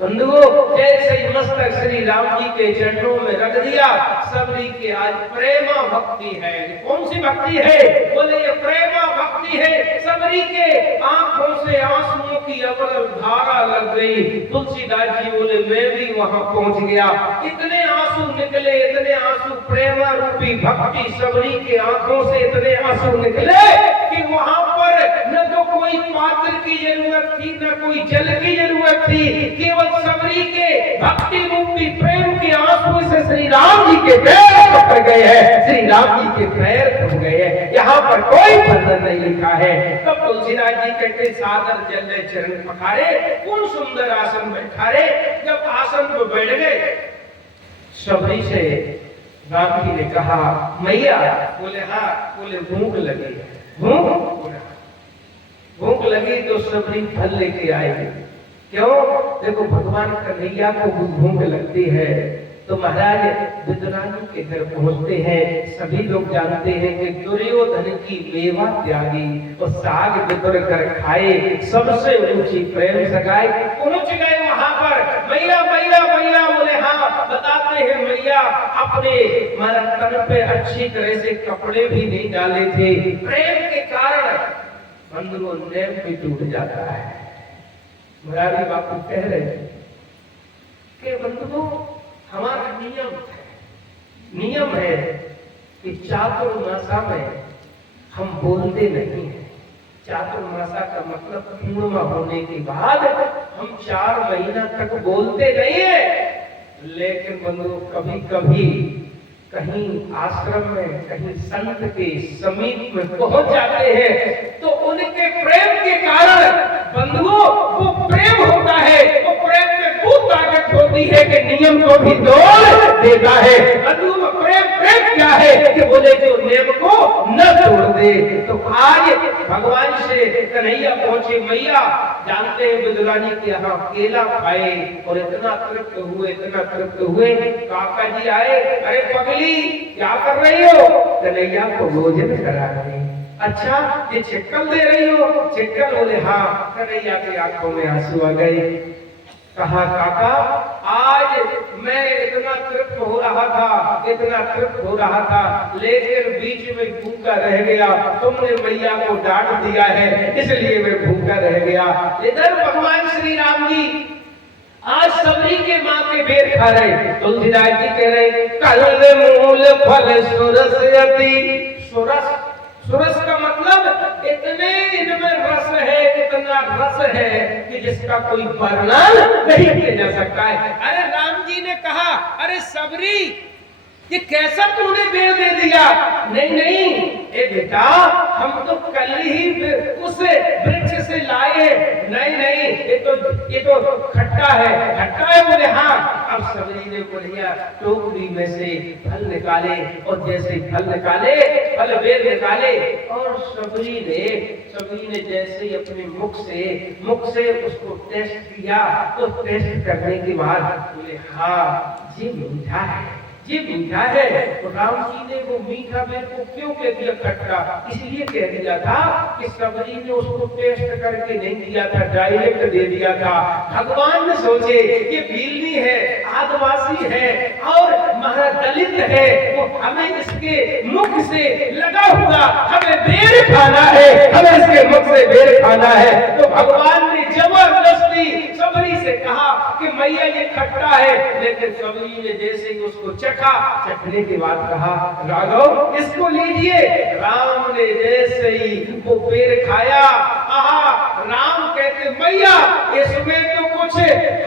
बंधुओं, जैसे ही मस्तक श्री राम जी के चरणों में रख दिया, शबरी की आज प्रेमा भक्ति है। कौन सी भक्ति है? बोले ये प्रेमा भक्ति है। शबरी के आंखों से आंसुओं की अवल धारा लग गई। तुलसीदास जी बोले मैं भी वहां पहुंच गया। इतने आंसू निकले, इतने आंसू, प्रेमा रूपी भक्ति शबरी के आंखों से इतने आंसू निकले कि वहां पर न तो कोई कोई पात्र की जरूरत थी, न कोई जल की जरूरत थी। केवल सबरी के भक्ति रूपी प्रेम के आंसू से श्री राम जी के पैर पकड़ गए हैं, श्री राम जी के पैर धो गए हैं। यहाँ पर कोई वर्णन नहीं लिखा है। तब तुलसीदास जी कहते सादर जल चरण पखारे, कौन सुंदर आसन बैठारे। जब आसन पर बैठ गए, सबरी से राम जी ने कहा मैया, बोले हाँ, बोले भूख लगी है। भूख लगी तो सबरी फल लेके आएगी। क्यों? देखो भगवान कन्हैया को भूख लगती है तो महाराज विदुरानी के घर पहुंचते हैं। सभी लोग जानते हैं कि दुर्योधन की मेवा त्यागी और साग विदुर कर खाए, सबसे ऊंची प्रेम सगाई। पहुंच गए वहां पर, मैया मैया मैया, बोले हाँ। बताते हैं मैया अपने मारा तन पे अच्छी तरह से कपड़े भी नहीं डाले थे। प्रेम के कारण बंधुओं नेम भी टूट जाता है। मुरारी बापू कह रहे थे कि बंधुओं हमारा नियम है कि चातुर्मासा में हम बोलते नहीं हैं। चातुर्मासा का मतलब पूर्णिमा होने के बाद हम 4 महीना तक बोलते नहीं है। लेकिन बंधुओं कभी कभी कहीं आश्रम में, कहीं संत के समीप में पहुंच जाते हैं तो उनके प्रेम के कारण बंधुओं वो प्रेम होता है, वो प्रेम में खूब ताकत होती है कि नियम को भी तोड़ देता है। बंधुओं प्रेम क्या है कि बोले जो नियम को न तोड़ दे। तो आज भगवान से कन्हैया पहुंचे। मैया जानते हैं विदुरानी के यहाँ केला खाए और इतना तृप्त हुए, इतना तृप्त हुए। काका जी आए, अरे पगली क्या कर रही हो? कन्हैया को भोजन करा रही। अच्छा ये चिक्कल दे रही हो? चिक्कल? बोले हाँ। कन्हैया की आंखों में आंसू आ गए। कहा काका आज मैं इतना तृप्त हो रहा था, इतना तृप्त हो रहा था, लेकिन बीच में भूखा रह गया। तुमने मैया को डांट दिया है इसलिए मैं भूखा रह गया। इधर भगवान श्री राम जी आज सबरी के माँ के बेर खा रहे। तुलसीदास जी कह रहे कल मूल फल सुरस अति। सुरस का मतलब इतने इनमें रस है, इतना रस है कि जिसका कोई वर्णन नहीं किया जा सकता है। अरे राम जी ने कहा अरे सबरी ये कैसा तूने बेर दे दिया? नहीं ए बेटा हम तो कल ही उस वृक्ष से लाए। नहीं ये तो खट्टा है। बोले हाँ। अब सबरी ने बढ़िया टोकरी में से फल निकाले और जैसे फल निकाले, फल बेर निकाले और सबरी ने जैसे ही अपने मुख से उसको टेस्ट किया तो टेस्ट करने के बाद बोले हाँ ये मीठा है, ये मीठा है। तो राम जी ने वो मीठा बेर को क्यों कह दिया खट्टा? इसलिए कह दिया था कि सबरी ने उसको टेस्ट करके नहीं दिया था, डायरेक्ट दे दिया था। भगवान ने सोचे ये भीलनी है, आदिवासी है और महादलित है, वो हमें इसके मुख से लगा हुआ हमें बेर खाना है, हमें इसके मुख से बेर खाना है। तो भगवान ने जबरदस्ती सबरी से कहा कि मैया ये खट्टा है। लेकिन सबरी ने जैसे ही उसको चखने के बाद कहा राघव इसको लीजिए। राम ने जैसे ही वो बेर खाया, आहा राम कहते मैया इसमें तो कुछ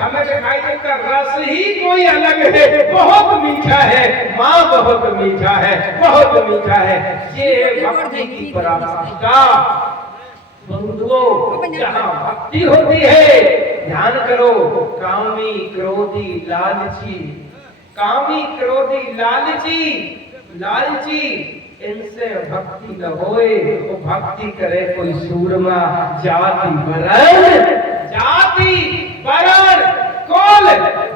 हमें दिखाई देता रस ही कोई अलग है, बहुत मीठा है माँ, बहुत मीठा है, बहुत मीठा है। ये भक्ति की पराकाष्ठा। बंधुओं जहाँ भक्ति होती है ध्यान करो, कामी क्रोधी लालची इनसे भक्ति न होए। तो भक्ति करे कोई सूरमा, जाति वरण कौल।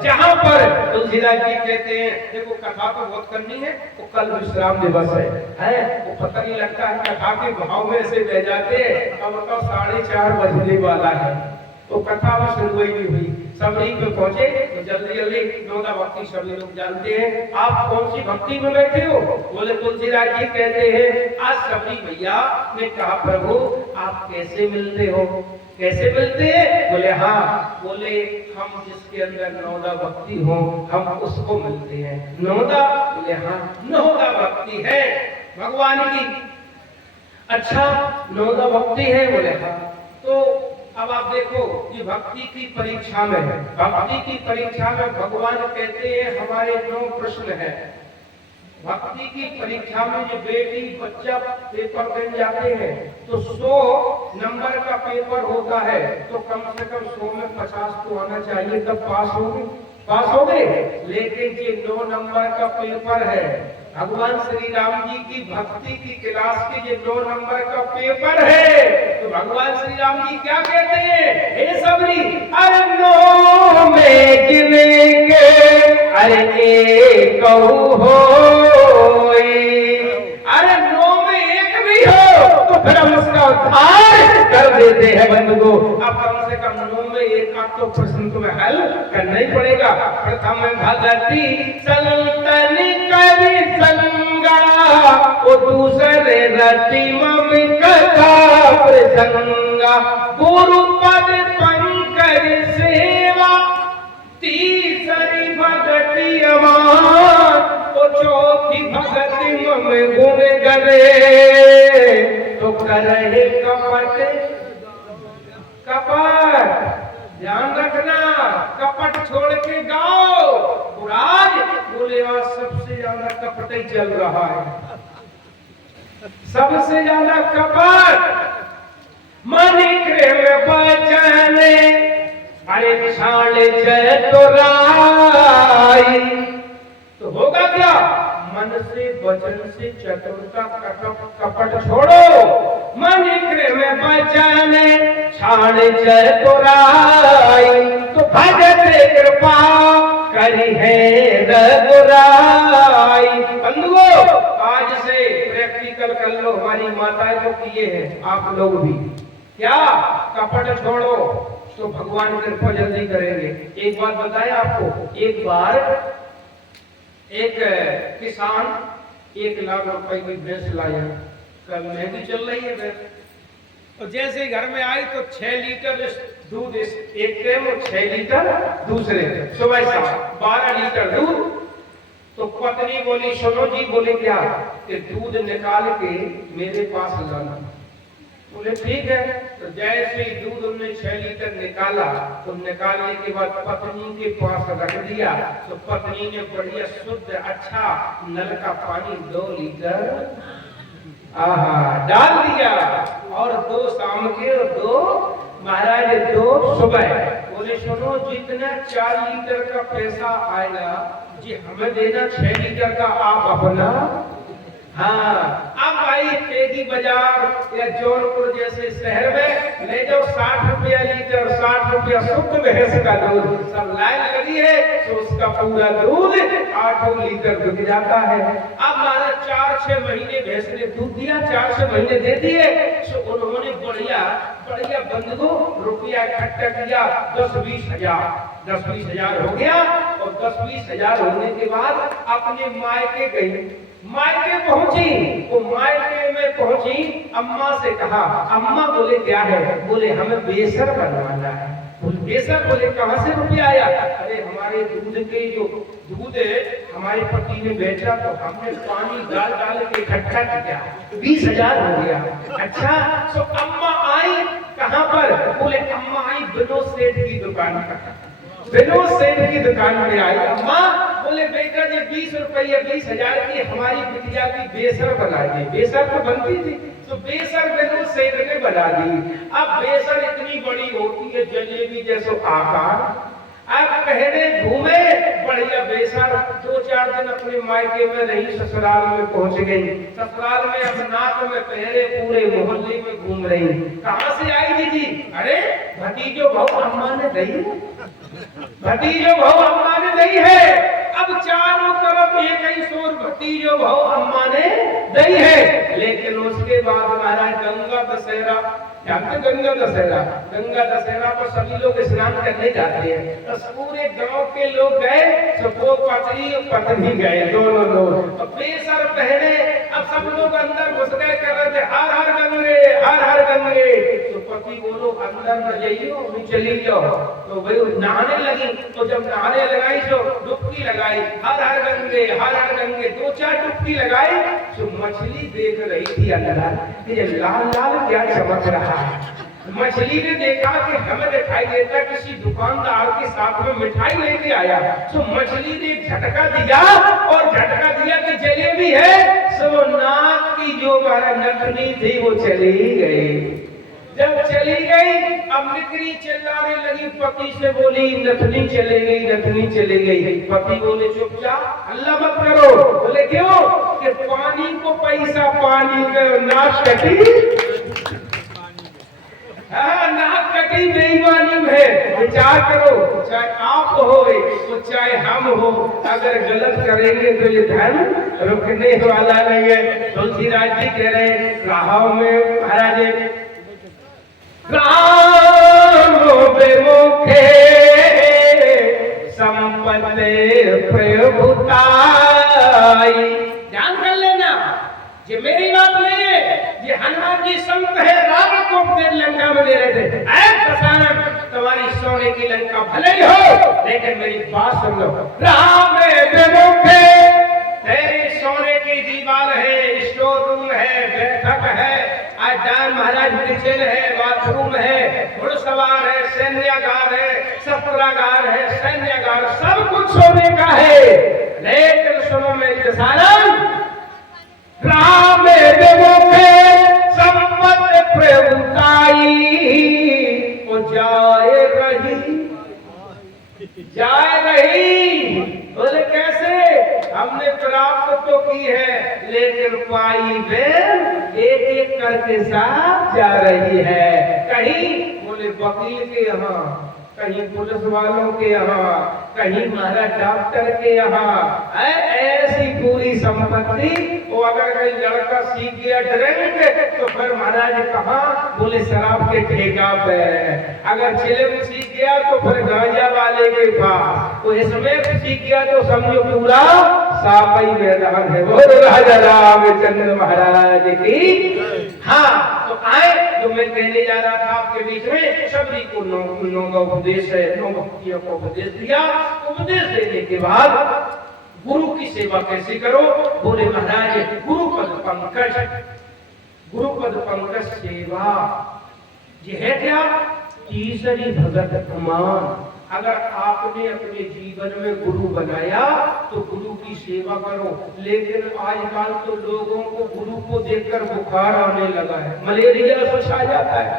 जहां पर तुलसीदास जी कहते हैं देखो कथा तो बहुत करनी है, तो कल विश्राम दिवस है वो पता नहीं लगता है कथा के भाव में से बह जाते हैं। अब बताओ 4:30 बजने वाला है तो कथा में शुरू ही हुई। सबरी पे पहुंचे तो जल्दी नौदा भक्ति सभी लोग जानते हैं। आप कौन सी भक्ति में बैठे हो? बोले तुलसीदास जी कहते हैं आज सबरी भैया ने कहा प्रभु आप कैसे मिलते हो? कैसे मिलते हैं? बोले हाँ। बोले हम जिसके अंदर नौदा भक्ति हो हम उसको मिलते हैं। नौदा? बोले हाँ नौदा भक्ति है भगवान की। अच्छा नौदा भक्ति है? बोले हाँ। तो अब आप देखो कि भक्ति की परीक्षा में भगवान कहते हैं हमारे 9 प्रश्न हैं। भक्ति की परीक्षा में जो बेटी बच्चा पेपर देने जाते हैं तो 100 नंबर का पेपर होता है, तो कम से कम 100 में 50 तो आना चाहिए, तब पास हो गए। लेकिन ये 9 नंबर का पेपर है। भगवान श्री राम जी की भक्ति की क्लास के ये 9 नंबर का पेपर है। तो भगवान श्री राम जी क्या कहते हैं, हे सबरी, अरे 9 में गिनेंगे, अरे एक हो, अरे 9 में एक भी हो तो फिर हम उसका उद्धार कर देते हैं बंधु। अब कम से कम 9 में एक का तो प्रश्न तुम्हें हल करना ही पड़ेगा। प्रथम भगति संतन करी संगा, वो दूसरे रति मम कथा प्रसंगा, गुरु पद पंकज सेवा, तीसरी भगति अमान, वो चौथी भगति मम गुण गरे, तो करे कपट ध्यान रखना, कपट छोड़ के गाओ। और आज बोले आज सबसे ज्यादा कपट ही चल रहा है, सबसे ज्यादा कपट। मनी प्रेम बचने, अरे छाड़ चतुराई, तो होगा क्या, मन से वचन से चतुरता कपट छोड़ो। मन में बचने छाड़ चतुराई, तो भगत कृपा करी है रघुराई। बंधुओं आज से प्रैक्टिकल कर लो, हमारी माताएं तो किए हैं, आप लोग भी क्या कपट छोड़ो तो भगवान कृपा जल्दी करेंगे। एक बात बताएं आपको, एक बार एक किसान 1 लाख रुपए की भैंस लाया, कल महंगी चल रही है भैंस, तो जैसे घर में आई तो 6 लीटर दूध एक टाइम और 6 लीटर दूसरे सुबह शाम 12 लीटर दूध। तो पत्नी बोली सुनो जी, बोले क्या, कि दूध निकाल के मेरे पास लाना। बोले ठीक है। तो जैसे ही दूध उन्होंने 6 लीटर निकाला, तो निकालने के बाद पत्नी के पास रख दिया, तो पत्नी ने बढ़िया शुद्ध अच्छा नल का पानी 2 लीटर डाल दिया, और 2 शाम के और 2 महाराज 2 सुबह। बोले सुनो, जितना 4 लीटर का पैसा आएगा जी हमें देना, 6 लीटर का आप अपना। हाँ, अब भाई तेगी बाजार या जौनपुर जैसे शहर में ले जाओ 60 रुपया लीटर, 60 रुपया शुद्ध भैंस का दूध, सब लाइन लगी है, तो उसका पूरा दूध 8 लीटर बिक जाता है। अब हमारा 4-6 महीने भैंस ने दूध दिया, 4-6 महीने दे दिए, तो उन्होंने बढ़िया बंधु रुपया इकट्ठा किया, 10-20 हजार हो गया। और 10-20 हजार होने के बाद अपने मायके गई, मायके पहुंची, वो मायके में पहुंची, अम्मा से कहा, अम्मा बोले क्या है, बोले हमें बेसर बनवाना है। बोले बेसर, बोले कहां से रुपया आया, अरे हमारे दूध के जो दूध हमारे पति ने बेचा, तो हमने पानी डाल के इकट्ठा किया, 20 हजार हो गया। अच्छा, तो अम्मा आई कहां पर, बोले अम्मा आई विनोद सेठ की दुकान पर, विनोद सेठ की दुकान में आई। अम्मा बोले बेटा जी 20 रुपये 20 हजार की हमारी बिटिया की बेसर बना दी। बेसर तो बनती थी, तो बेसर विनोद सेठ ने बना दी। अब बेसर इतनी बड़ी होती है जलेबी जैसो आकार। अब कहने घूमे बढ़िया बेसर, 2-4 दिन अपने मायके में रही, ससुराल में पहुंच गई। ससुराल में अब नाक में पहरे, पूरे मोहल्ले में घूम रही। कहां से आई जी? अरे भतीजो बहु अम्मा ने दही, भतीजो बहु अम्मा ने दही है। अब चारों तरफ एक ही शोर, भतीजो बहु अम्मा ने दही है। लेकिन उसके बाद महाराज गंगा दशहरा, गंगा दशहरा पर सभी लोग स्नान करने जाते हैं, तो पूरे गांव के लोग गए, तो वो पति और पत्नी गए, दोनों लोग। अब बेसर पहने, अब सब लोग अंदर घुस गए, कर रहे थे हर हर गंगे, हर हर गंगे। तो पति बोलो अंदर न जाइयो, चली जाओ। तो भाई नहाने लगी, तो जब नहाने लगाई तो डुबकी लगाई, हर हर गंगे, हर हर गंगे, 2-4 डुबकी लगाई। तो मछली देख रही थी अंदर, ये लाल लाल क्या चमक रहा है, मछली ने देखा कि हमें दिखाई देता किसी दुकानदार के साथ में मिठाई लेके आया, तो मछली ने एक झटका दिया और झटका दिया कि जलेबी है, सो नाक की जो हमारा नथनी थी वो चली गई। जब चली गई, अब निकली चिल्लाने लगी, पति से बोली नथनी चली गई, नथनी चली गई। पति बोले चुपचाप हल्ला मत करो। बोले क्यों? कि पानी को पैसा, पानी का नाक कटी, नाक कटी बेईमानी है। विचार करो, चाहे आप हो तो चाहे हम हो, अगर गलत करेंगे तो ये धर्म रुकने वाला नहीं है। तुलसीदास जी कह रहे राहों में महाराज राम विमुखे संपत्ति प्रभुताई। ध्यान कर लेना, ये मेरी बात नहीं है, ये हनुमान जी संत है, रावण को फिर लंका में ले रहे थे। तुम्हारी सोने की लंका भले ही हो, लेकिन मेरी बात सुन लो। राम विमुखे, तेरी सोने की दीवार है, स्टोर रूम है, बैठक है, आदान महाराज किचन है, बाथरूम है, घुड़सवार है, सैन्यागार है, शस्त्रागार है, सैन्यागार, सब कुछ सोने का है। लेकिन सुनो मेरी दसानंद, राम विमुखे संपत्ति प्रभुताई, वो जाए रही। बोले कैसे? हमने प्राप्त तो की है, लेकिन पाई वे एक एक करके साथ जा रही है। कहीं बोले वकील के यहाँ, कहीं पुलिस वालों के यहाँ, कहीं महाराज डॉक्टर के यहाँ, ऐसी पूरी संपत्ति। वो अगर कहीं लड़का सीख गया ड्रिंक तो फिर महाराज कहाँ? बोले शराब के ठेका पे। अगर चिलम सीख गया तो फिर गांजा वाले के पास। तो इसमें सीख गया तो समझो पूरा साफ ही मैदान है। बोल राजा रामचंद्र महाराज की। हाँ, तो आए जो मैं कहने जा रहा था आपके बीच में, सबरी को नौ का उपदेश है, 9 भक्तियों को उपदेश दिया। उपदेश देने के बाद गुरु की सेवा कैसे करो? बोले महाराज गुरुपद पंकज सेवा, ये है क्या? तीसरी भगत प्रमाण। अगर आपने अपने जीवन में गुरु बनाया तो गुरु की सेवा करो। लेकिन आजकल तो लोगों को गुरु को देखकर बुखार आने लगा है, मलेरिया कुछ आ जाता है।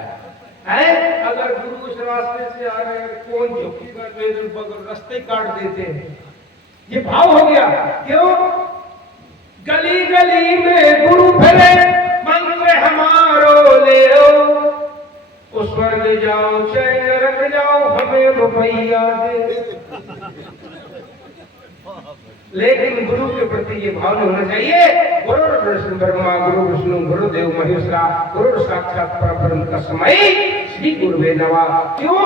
अगर गुरु इस रास्ते से आ रहे हैं, कौन झुकेगा? बगल रास्ते काट देते हैं। ये भाव हो गया। क्यों? गली गली में गुरु फिरे, मंत्र हमारो ले आओ, उस स्वर्ग जाओ चाहे नरक जाओ, हमें रुपया दे। लेकिन गुरु के प्रति ये भाव होना चाहिए। गुरु विष्णु ब्रह्मा, गुरु विष्णु, गुरुदेव महेश्वरा, गुरु साक्षात परब्रह्म तस्मै श्री गुरुवे नमः। क्यों?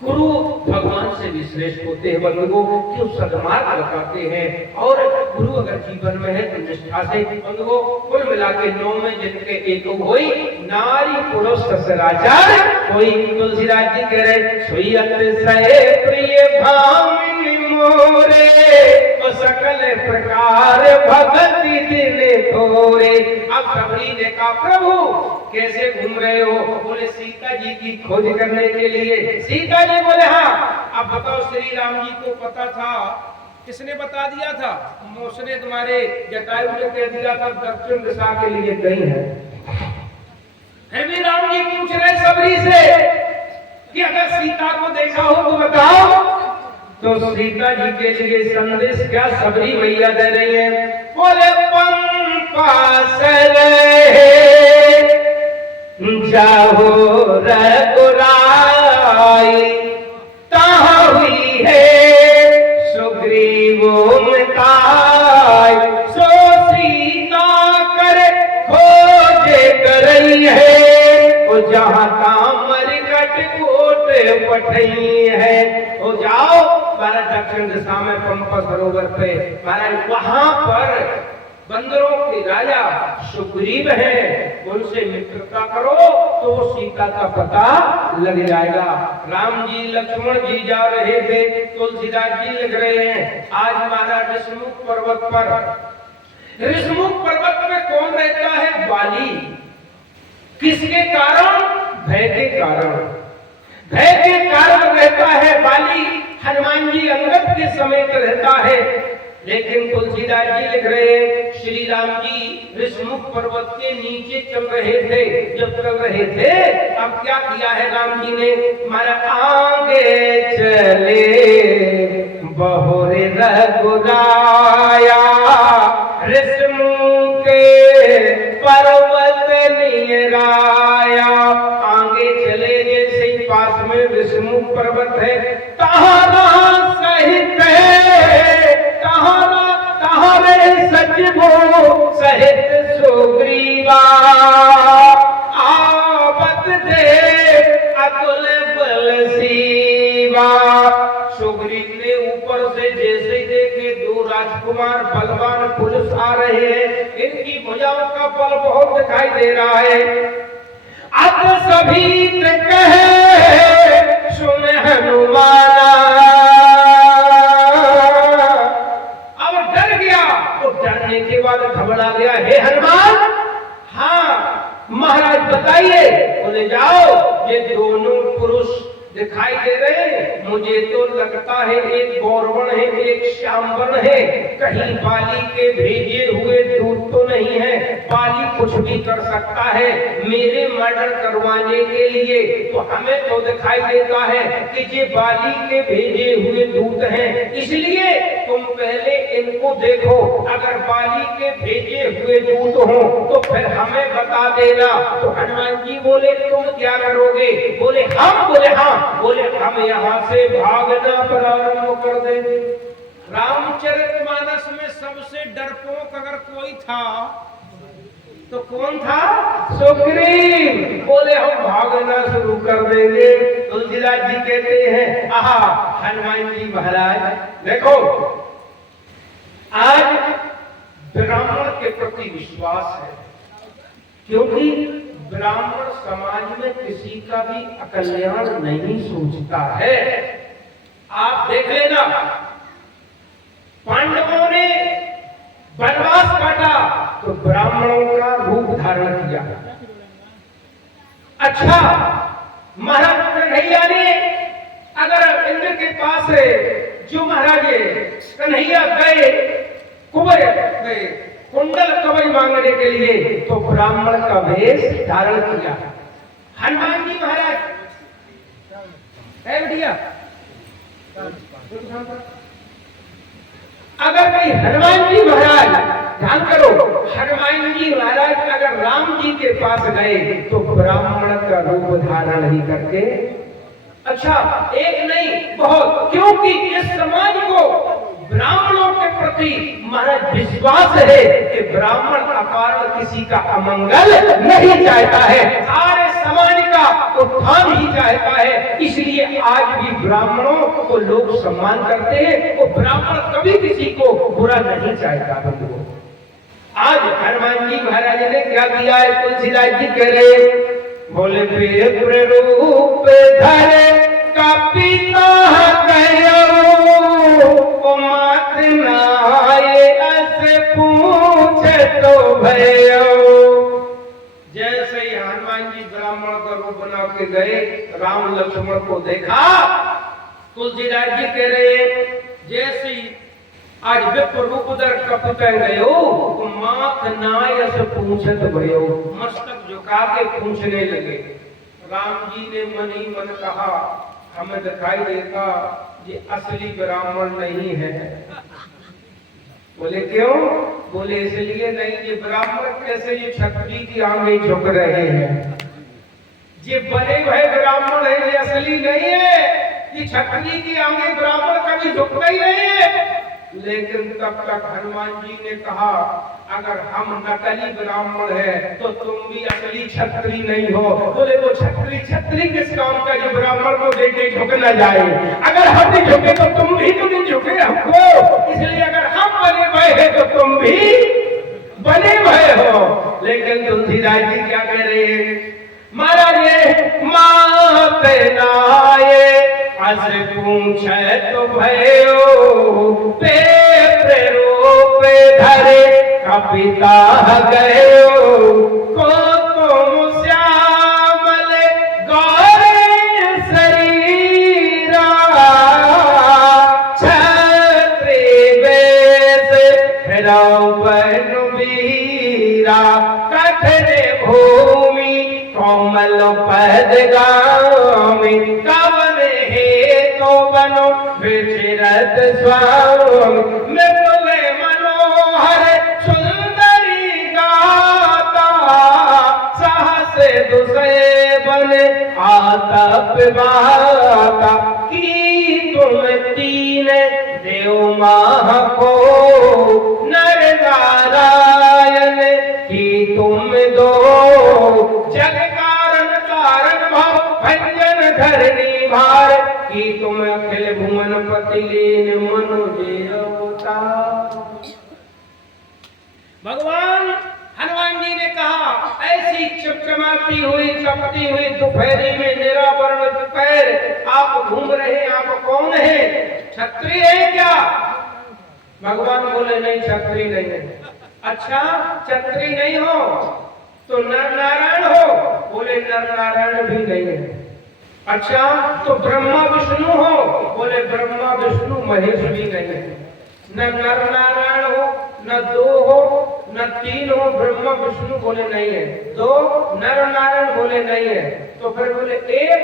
गुरु भगवान से भी श्रेष्ठ होते हैं बंधुओं, क्यों? सदमार्ग बताते हैं। और गुरु अगर जीवन में है तो निष्ठा से बंधुओं, कुल मिला के 9 में जिनके एक होई, नारी पुरुष ससुराचार कोई। तुलसीदास जी कह रहे सोई अतिशय प्रिय भामिनी मोरे, तो सकल प्रकार भगति दिले थोरे। अब सबरी ने कहा प्रभु कैसे घूम रहे हो? बोले सीता जी की खोज करने के लिए। सीता जी बोले हाँ। अब बताओ, श्री राम जी को पता था? किसने बता दिया था? उसने तुम्हारे जटायु ने कह दिया था दक्षिण दिशा के लिए गई है। फिर भी राम जी पूछ रहे सबरी से कि अगर सीता को देखा हो तो बताओ। तो सीता जी के लिए संदेश क्या सबरी मैया दे रही है? बोले पंपास जाहो रघुराई, तहाँ हुई है सुग्रीवो मिताई, सो सीता कर खोजे करई है, वो जहाँ तामर कट कोट पठई है। वो जाओ बारा दक्षिण दिशा में पंपा सरोवर पे, बारा वहां पर बंदरों के राजा सुग्रीव है, उनसे मित्रता करो तो सीता का पता लग जाएगा। राम जी लक्ष्मण जी जा रहे थे, तुलसीदास जी लिख रहे हैं आज हमारा ऋषमुख पर्वत पर। ऋषमुख पर्वत में कौन रहता है? वाली। किसके कारण? भय के कारण, भय के कारण रहता है। बाली हनुमान जी अंगद के समेत रहता है, लेकिन तुलसीदास जी लिख रहे हैं श्री राम जी विष्णु पर्वत के नीचे चल रहे थे। जब चल रहे थे अब क्या किया है राम जी ने, मारा आगे चले बहुरे रघुराया विष्णु के पर्वत निराया। आगे चले जैसे ही पास में विष्णु पर्वत है, तारा सहित तारे सजबो सहित सुग्रीवा आवत दे अतुल बल सीवा। सुग्रीव ने ऊपर से जैसे ही देखे दो राजकुमार बलवान पुरुष आ रहे हैं, इनकी भुजाओं का बल बहुत दिखाई दे रहा है। अब सभी कहे सुन हनुमाना, अब डर गया। तो डरने के बाद घबरा गया, हे हनुमान, हाँ महाराज बताइए। बोले जाओ, ये दोनों पुरुष दिखाई दे रहे हैं, मुझे तो लगता है एक गौरवर्ण है एक श्यामवर्ण है, कहीं बाली के भेजे हुए दूत तो नहीं है। बाली कुछ भी कर सकता है मेरे मर्डर करवाने के लिए, तो हमें तो दिखाई देता है कि ये बाली के भेजे हुए दूत हैं। इसलिए तुम पहले इनको देखो, अगर बाली के भेजे हुए दूत हो तो फिर हमें बता देना। तो हनुमान जी बोले तुम क्या करोगे? बोले हम। बोले हाँ। बोले हम यहाँ से भागना प्रारंभ कर देंगे। रामचरितमानस में सबसे डरपोक अगर कोई था तो कौन था? सुग्रीव। बोले हम भागना शुरू कर देंगे। तुलसीदास जी कहते हैं आहा हनुमान जी महाराज देखो, आज ब्राह्मण के प्रति विश्वास है, क्योंकि ब्राह्मण समाज में किसी का भी अकल्याण नहीं सोचता है। आप देख लेना, पांडवों ने वनवास काटा तो ब्राह्मणों का रूप धारण किया। अच्छा, महाराज कन्हैया ने अगर इंद्र के पास जो महाराज कन्हैया गए कुंवर गए कुंडल कवच मांगने के लिए, तो ब्राह्मण का वेश धारण किया। हनुमान जी महाराज है बिटिया, अगर कोई हनुमान जी महाराज ध्यान करो, हनुमान जी महाराज अगर राम जी के पास गए तो ब्राह्मण का रूप धारण नहीं करके, अच्छा एक नहीं बहुत, क्योंकि इस समाज को ब्राह्मणों के प्रति महाराज विश्वास है कि ब्राह्मण अकारण किसी का अमंगल नहीं चाहता है, सारे समाज का उत्थान ही चाहता है। इसलिए आज भी ब्राह्मणों को लोग सम्मान करते हैं, वो ब्राह्मण कभी किसी को बुरा नहीं चाहता। बंधुओं, आज हनुमान जी महाराज ने क्या किया है? तुलसीदास जी कह रहे बोले विप्र रूप धरे कपिता मात नाये अस पूछे तो भयो। जैसे ही हनुमान जी ब्राह्मण का रूप बना के गए, राम लक्ष्मण को देखा, तुलसीदास जी कह रहे जैसे ही आज विप्र रूप धर कपिता गयो मात नाय से पूछत भयो, मस्तक झुका के पूछने लगे। राम जी ने मन ही मन कहा हमें दिखाई देता ये असली ब्राह्मण नहीं है। बोले क्यों? बोले इसलिए नहीं, ये ब्राह्मण कैसे ये क्षत्रिय की आंखें झुक रहे हैं, ये बने भय ब्राह्मण है, ये असली नहीं है। ये क्षत्रिय की आंखें ब्राह्मण कभी झुकता ही नहीं है। लेकिन तब तक हनुमान जी ने कहा अगर हम नकली ब्राह्मण है तो तुम भी असली क्षत्रिय नहीं हो। बोले वो क्षत्रिय किस काम का जो ब्राह्मण को देख के झुक न जाए? अगर हम भी झुके तो तुम भी तो नहीं झुके हमको, इसलिए अगर हम बने भय है तो तुम भी बने भय हो। लेकिन तुलसीदास जी क्या कह रहे हैं? महाराज ये मात नाये अस पूछे तो भयो, पे रूप धरे कपिता गयो को तुम श्यामल जगत स्वामी मैं बोले मनोहर सुंदरी गाता साहस दुसे बने आतप बाता की तुम तीन देव माह को नर नारायण की तुम दो जग कारण कारण भाव भंजन धरनी भार की तुम अखिल भुवन पति लीन मनु देवता। भगवान हनुमान जी ने कहा ऐसी चमचमाती हुई चमकती हुई दोपहरी में निरावरण दोपहर आप घूम रहे हैं, आप कौन है? क्षत्रिय है क्या? भगवान बोले नहीं क्षत्रिय नहीं है। अच्छा क्षत्रिय नहीं हो तो नर नारायण हो? बोले नर नारायण भी नहीं है। अच्छा तो ब्रह्मा विष्णु हो? बोले ब्रह्मा विष्णु महेश भी नहीं है। न नर नारायण हो, न दो हो, न तीन हो, ब्रह्मा विष्णु बोले नहीं है। दो नर नारायण बोले नहीं है। तो फिर बोले एक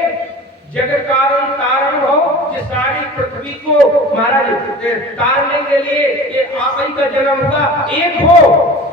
जग कारण तारण हो, जिस सारी पृथ्वी को महाराज तारने के लिए ये आप ही का जन्म हुआ, एक हो।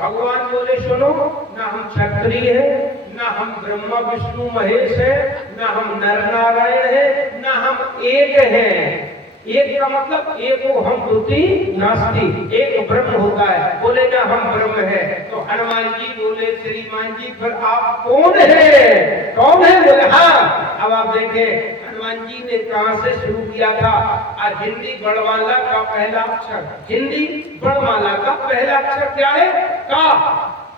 भगवान बोले सुनो, ना हम क्षत्रिय है, ना हम ब्रह्मा विष्णु महेश है, ना हम नर नारायण है, ना हम एक हैं। एक का मतलब एक हो हम द्वितीय नास्ति, एक ब्रह्म होता है। बोले ना हम ब्रह्म है। तो हनुमान जी बोले श्रीमान जी फिर आप कौन है? कौन है? बोले हाँ। अब आप देखें हनुमान जी ने कहां से शुरू किया था? आज हिंदी वर्णमाला का पहला अक्षर, हिंदी वर्णमाला का पहला अक्षर क्या है?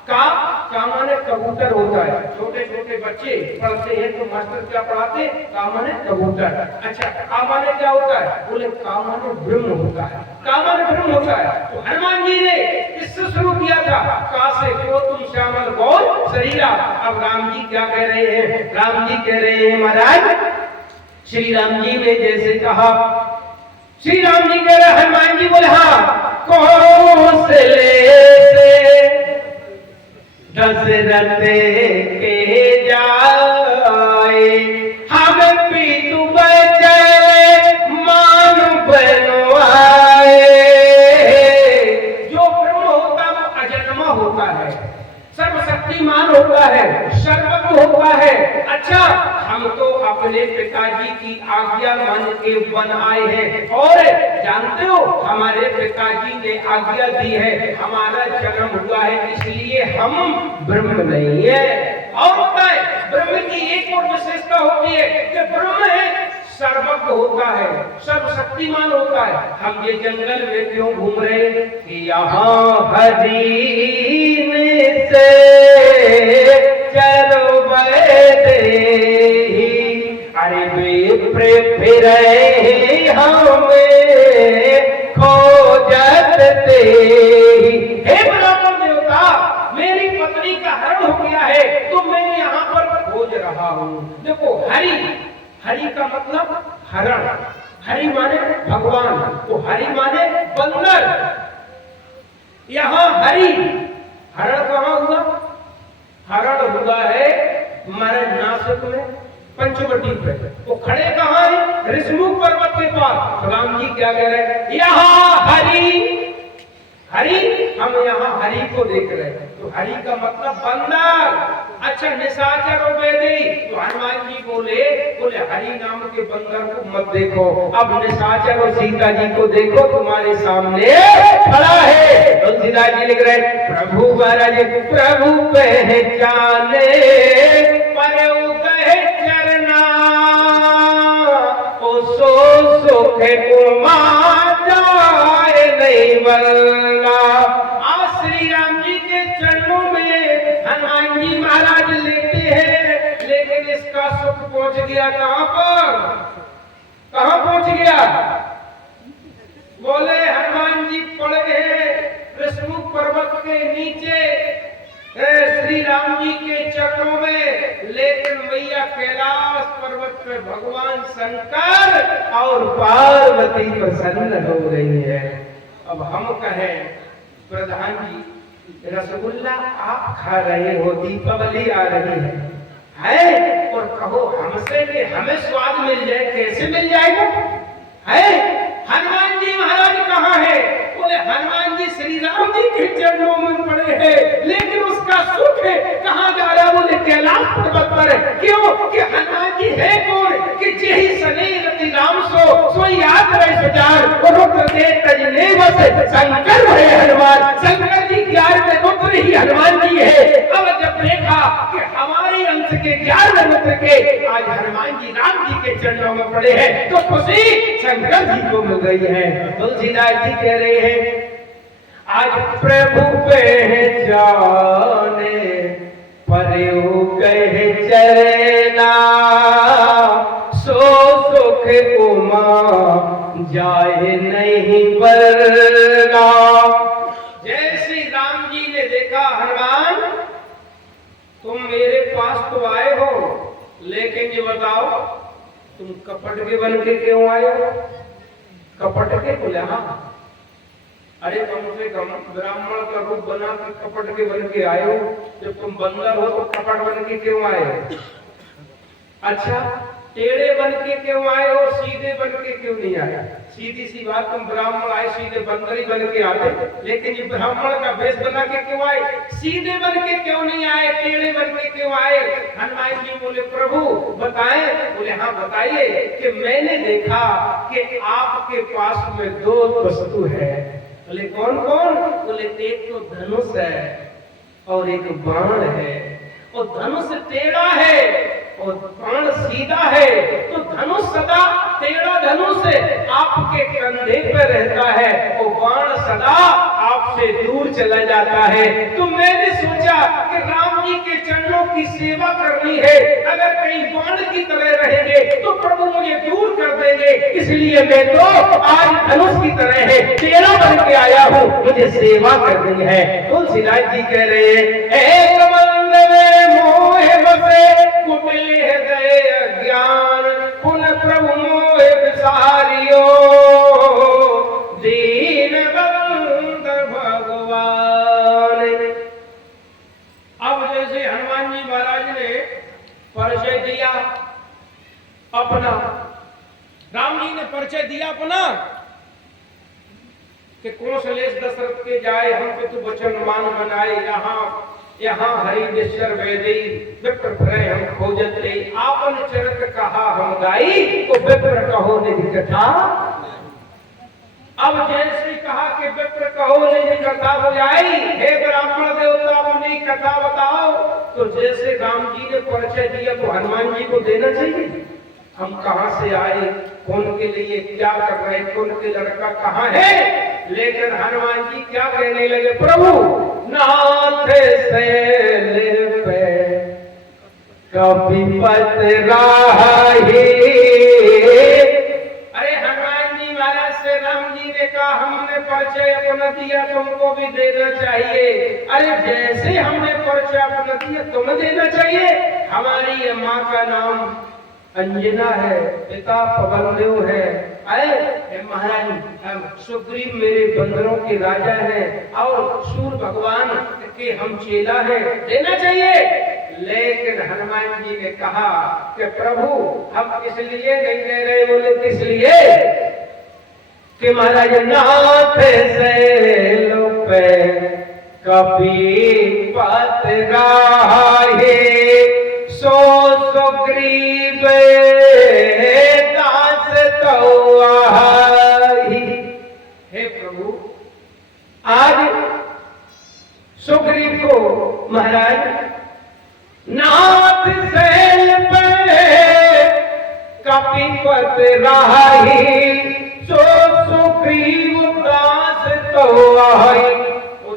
का माने कबूतर होता है। छोटे छोटे बच्चे पढ़ते हैं तो मास्टर क्या पढ़ाते? का माने कबूतर। अच्छा का माने क्या होता है? बोले का माने ब्रह्म होता है। का माने ब्रह्म होता है। तो हनुमान जी ने इससे शुरू किया था, का से को तुम श्यामल गौर शरीरा। अब राम जी क्या कह रहे हैं? राम जी कह रहे हैं महाराज श्री राम जी ने जैसे कहा, श्री राम जी कह रहे हनुमान जी बोले हाँ कौशले दशरथ के जाए हम पीतु बचले मान बनवाए। जो ब्रह्म होता है वो अजन्मा होता है, सर्वशक्तिमान होता है, सर्वज्ञ होता है। अच्छा हम तो अपने पिताजी की आज्ञा मान के बन आए हैं और जानते हो हमारे पिताजी ने आज्ञा दी है, हमारा जन्म हुआ है, इसलिए हम ब्रह्म नहीं है। और होता है ब्रह्म की एक और विशेषता होती है कि ब्रह्म है सर्वज्ञ होता है, सर्वशक्तिमान होता है। हम ये जंगल में क्यों घूम रहे हैं कि यहाँ हरी से चलो बैठे अरे विप्र फिर हमें खोजत ते। हे ब्राह्मण देवता मेरी पत्नी का हरण हो गया है तो मैं यहाँ पर खोज रहा हूँ। देखो हरि, हरि का मतलब हरण, हरि माने भगवान, तो हरि माने बंदर। यहाँ हरि हरण कहाँ हुआ? हरण हुआ है हमारे नासिक में पंचवटी पे। वो खड़े कहाँ है? ऋषमुख पर्वत के पास। राम जी क्या कह रहे हैं? यहाँ हरि, हरि हम यहाँ हरि को देख रहे हैं। तो हरि का मतलब बंदर। अच्छा निशाचर और वेदी। तो हनुमान जी बोले हरि नाम के बंदर को मत देखो, अब निशाचर और सीता जी को देखो तुम्हारे सामने खड़ा है। तुलसीदास जी लिख रहे प्रभु वरज प्रभु पहचाने पर चरना ओ सो सुख कुमार जाए नहीं वल्ला। आज श्री राम जी के चरणों में हनुमान जी महाराज लेते हैं, लेकिन इसका सुख पहुंच गया कहां पर? कहां पहुंच गया? बोले हनुमान जी पड़ गए ऋषमुख पर्वत के नीचे श्री राम जी के चरणों में, लेकिन मैया कैलाश पर्वत पे भगवान शंकर और पार्वती प्रसन्न हो रही है। अब हम कहें प्रधान जी रसगुल्ला आप खा रहे हो, दीपावली आ रही है और कहो हमसे भी हमें स्वाद मिल जाए, कैसे मिल जाएगा? है हनुमान जी सुचार रुद्र दे तजने बस शंकर भरे हनुमान। शंकर जी 11वें रुद्र ही हनुमान जी है। अब जब देखा कि हमारे अंश के 11वें रुद्र के आज हनुमान जी राम जी के चरणों में पड़े हैं तो खुशी शंकर जी को मिल रही है। तुलसीदास जी कह रहे हैं आज प्रभु पहचाने परयु कहे चरना सो सुख उमा जाए नहीं बरना। जय श्री राम जी ने देखा हनुमान तुम मेरे पास तो आए हो लेकिन ये बताओ तुम कपट के बन के क्यों आए हो? कपट के बोले हाँ। अरे कम से कम ब्राह्मण का रूप बना के कपट के बन के आए हो, जब तुम बंदर हो तो कपट बन के क्यों आए हो? अच्छा टेढ़े बन के क्यों आए हो, सीधे बन के क्यों नहीं आए? सीधी सी बात तुम ब्राह्मण आए सीधे बंदर ही बन के आते, लेकिन ये ब्राह्मण का वेश बना के क्यों आए? सीधे बन के क्यों नहीं आए, टेढ़े बन के क्यों आए? हनुमान जी बोले प्रभु बताएं। बोले हाँ बताइए कि मैंने देखा कि आपके पास में 2 वस्तु है। बोले कौन कौन? बोले एक तो धनुष है और एक बाण है। और धनुष टेढ़ा है और बाण सीधा है। तो धनुष सदा टेढ़ा धनुष आपके कंधे पर रहता है और बाण सदा आपसे दूर चला जाता है। तो मैंने सोचा कि राम जी के चरणों की सेवा करनी है, अगर कहीं बाण की तरह रहेंगे तो प्रभु मुझे दूर कर देंगे, इसलिए मैं तो आज धनुष की तरह है टेढ़ा बन के आया हूँ, मुझे सेवा करनी है। तुलसीदास जी कह रहे हैं एक मंद में मोह बसे कुटिल हृदय अज्ञान पुन प्रभु मोह विसारियो दीन बंद भगवान। अब जैसे हनुमान जी महाराज ने परिचय दिया अपना, राम जी ने परिचय दिया अपना कि कौशलेश दशरथ के जाए हम पितु वचन मान बनाए, यहाँ हरि निश्चर वैदई विप्र भय हम खोजत ले आपन चरित्र कहा हम गाई तो विप्र कहो निधि कथा। अब जैसे कहा कि विप्र कहो निधि कथा हो जाई, हे ब्राह्मण देवता अपनी कथा बताओ। तो जैसे राम जी ने परिचय दिया तो हनुमान जी को देना चाहिए। हम कहां से आए, कौन के लिए क्या कर रहे, कौन के लड़का कहाँ है। लेकिन हनुमान जी क्या कहने लगे प्रभु नाथ शैल पे कपिपत राही। अरे हनुमान जी महाराज से राम जी ने कहा हमने परिचय अपना दिया तुमको भी देना चाहिए। अरे जैसे हमने परिचय अपना दिया तुम्हें देना चाहिए। हमारी माँ का नाम अंजना है, पिता पवनदेव है। अरे महाराज सुग्रीव मेरे बंदरों के राजा हैं और सूर्य भगवान के हम चेला हैं, देना चाहिए। लेकिन हनुमान जी ने कहा कि प्रभु हम इसलिए नहीं दे रहे। बोले किस लिए? कि महाराज नाथ शैल पे कपिपत राही सो सुग्रीव दास तो आही। हे प्रभु आज सुग्रीव को महाराज नाथ शैल पे कपिपत राही सो सुग्रीव दास तो आही।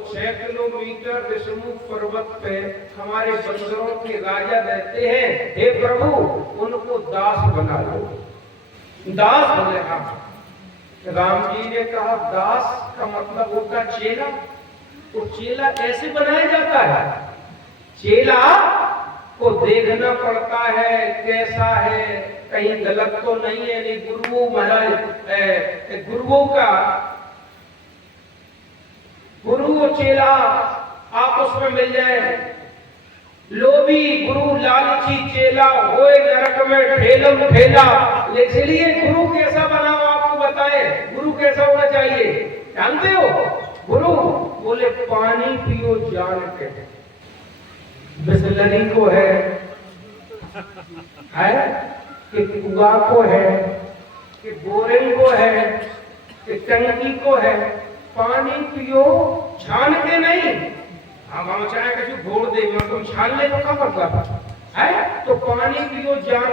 6 किलोमीटर विष्णुमुख पर्वत पे हमारे बंदरों के राजा रहते हैं। हे प्रभु उनको दास बना लो। दास बोले हाँ। राम जी ने कहा दास का मतलब होता चेला। तो चेला ऐसे बनाया जाता है, चेला को देखना पड़ता है कैसा है, कहीं गलत तो नहीं है। नहीं गुरु महाराज गुरुओं का गुरु चेला आपस में मिल जाए। लोभी गुरु लालची चेला होए नरक में ठेलम ठेला। इसलिए गुरु कैसा बना हो आपको बताए। गुरु कैसा होना चाहिए जानते हो? गुरु बोले पानी पियो जान के। बिस्लरी को है कि कुआ को है कि बोरिंग को है कि टंकी को है, पानी पियो छान के नहीं। हम चाहे कुछ घोड़ दे मैं तुम छान ले तो क्या मतलब है? तो पानी पियो जान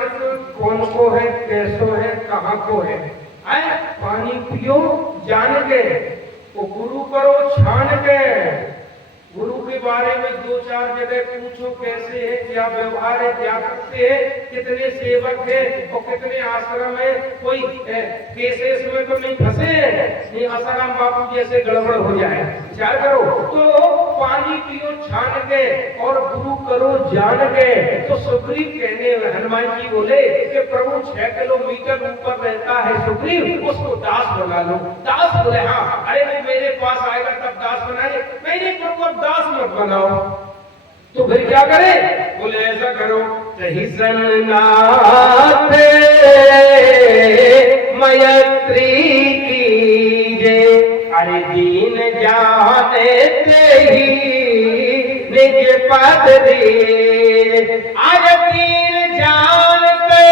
कौन को है, कैसो है, कहाँ को है। पानी पियो जान के, वो गुरु करो छान के। गुरु के बारे में 2-4 जगह पूछो, कैसे है, क्या व्यवहार है, क्या करते हैं, कितने सेवक है और कितने आश्रम है। कोई केसेस में तो नहीं फंसे, नहीं आसाराम बापू जैसे गड़बड़ हो जाए। क्या करो तो पानी पियो छान के और गुरु करो जान के। तो सुग्रीव कहने हनुमान जी बोले कि प्रभु 6 किलोमीटर ऊपर रहता है सुग्रीव, उसको दास बना लो। दास बोले हाँ, अरे वो मेरे पास आएगा तब दास बनाए, नहीं प्रभु दास मत बनाओ। तो फिर क्या करे? बोले ऐसा करो, सही सन्नाथ मैत्री कीजे, अरे दीन जाने ही निज पद दे। आज दीन जानते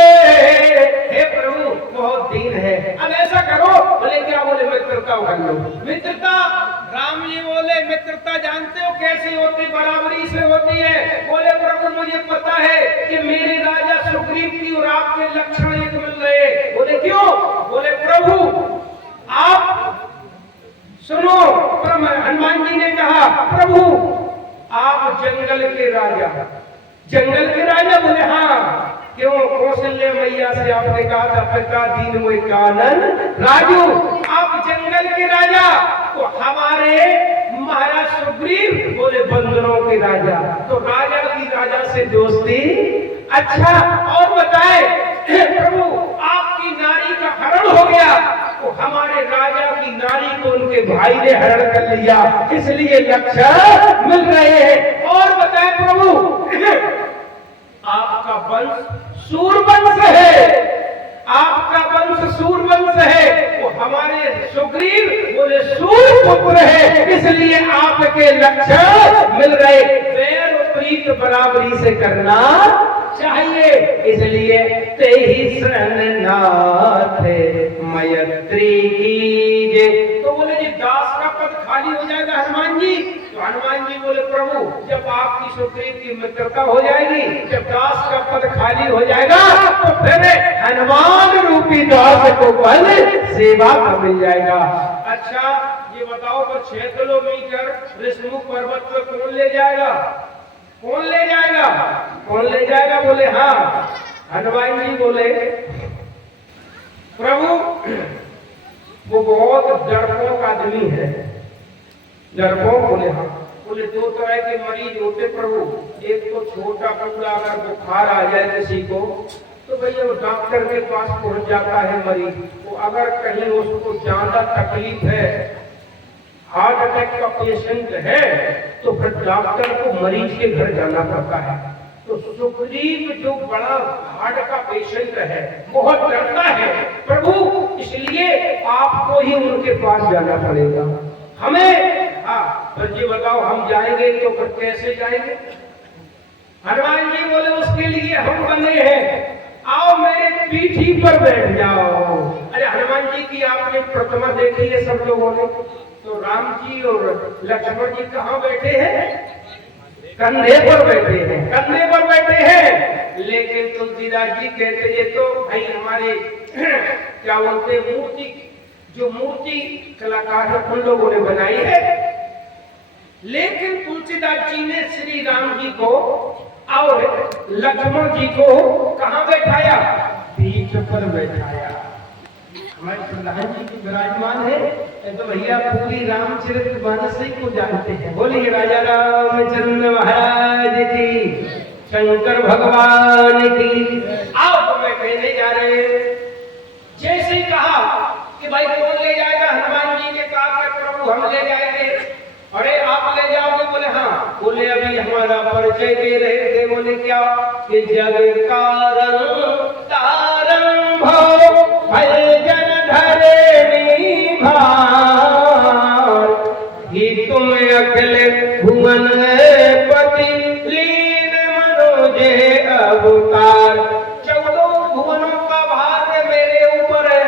हे प्रभु बहुत दीन है। अब ऐसा करो, बोले क्या? बोले मित्रता कर लो। मित्रता, राम जी बोले मित्रता जानते हो कैसी होती? बराबरी से होती है। बोले प्रभु मुझे पता है कि मेरे राजा सुग्रीव की और आपके लक्षण एक मिल रहे। बोले क्यों? बोले प्रभु आप सुनो, हनुमान जी ने कहा प्रभु आप जंगल के राजा। जंगल के राजा? बोले हाँ। क्यों? कौशल्य मैया से आपने कहा था पिता दीन मोहि कानन राजू, आप जंगल के राजा। तो हमारे महाराज सुग्रीव बोले बंदरों के राजा। तो राजा की राजा से दोस्ती। अच्छा और बताए प्रभु आपकी नारी का हरण हो गया, तो हमारे राजा की नारी को उनके भाई ने हरण कर लिया, इसलिए लक्षण मिल रहे हैं। और बताए प्रभु आपका वंश सूरवंश है, आपका वंश सूरवंश है। वो हमारे सुग्रीव बोले सूरपुत्र है, इसलिए आपके लक्षण मिल रहे। वैर प्रीत बराबरी से करना चाहिए, इसलिए तेहि शरणनाथ मैत्री कीजे। तो बोले जी दास का पद खाली हो जाएगा हनुमान जी। तो हनुमान जी बोले प्रभु जब आपकी सुग्रीव की मित्रता हो जाएगी, जब दास का पद खाली हो जाएगा, तो फिर हनुमान रूपी दास को पद सेवा का मिल जाएगा। अच्छा ये बताओ तो 6 किलोमीटर ऋषमुख पर्वत पर कौन ले जाएगा? कौन ले जाएगा? कौन ले जाएगा? बोले हाँ। हनुमान जी बोले प्रभु वो बहुत डरपोक आदमी है। डरपोक? बोले हाँ। बोले 2 तरह के मरीज होते प्रभु, एक तो छोटा पूरा अगर बुखार आ जाए किसी को तो भैया वो डॉक्टर के पास पहुंच जाता है मरीज। वो अगर कहीं उसको ज्यादा तकलीफ है, हार्ट अटैक का पेशेंट है, तो फिर डॉक्टर को मरीज के घर जाना पड़ता है। तो सुग्रीव जो बड़ा हार्ट का पेशेंट है, बहुत डरता है प्रभु, इसलिए आपको ही उनके पास जाना पड़ेगा हमें। हाँ फिर ये बताओ हम जाएंगे तो फिर कैसे जाएंगे? हनुमान जी बोले उसके लिए हम बने हैं, आओ मेरे पीठी पर बैठ जाओ। अरे हनुमान जी की आपने प्रतिमा देखी है सब लोगों ने, तो राम जी और लक्ष्मण जी कहाँ बैठे हैं? कंधे पर बैठे हैं, कंधे पर बैठे हैं। लेकिन तुलसीदास जी कहते ये तो भाई हमारे क्या बोलते मूर्ति, जो मूर्ति कलाकार उन लोगों ने बनाई है। लेकिन तुलसीदास जी ने श्री राम जी को और लक्ष्मण जी को कहाँ बैठाया? पीठ पर बैठाया। हमारे प्रधान जी की विराजमान है तो भैया पूरी रामचरितमानस को जानते हैं। बोलिए राजा रामचंद्र महाराज की, शंकर भगवान की। आओ तो मैं कहने जा रहे, जैसे कहा कि भाई कौन ले जाएगा? हनुमान जी ने कहा कि प्रभु हम ले जाएंगे। अरे आप ले जाओगे? बोले हाँ। बोले अभी हमारा परिचय दे रहे थे। बोले क्या? कि जग कारण तारम भव भय जन धरे भार, ही तुम अखिल भुवन पति लीन मनोजे अवतार। 14 भुवनों का भार मेरे ऊपर है,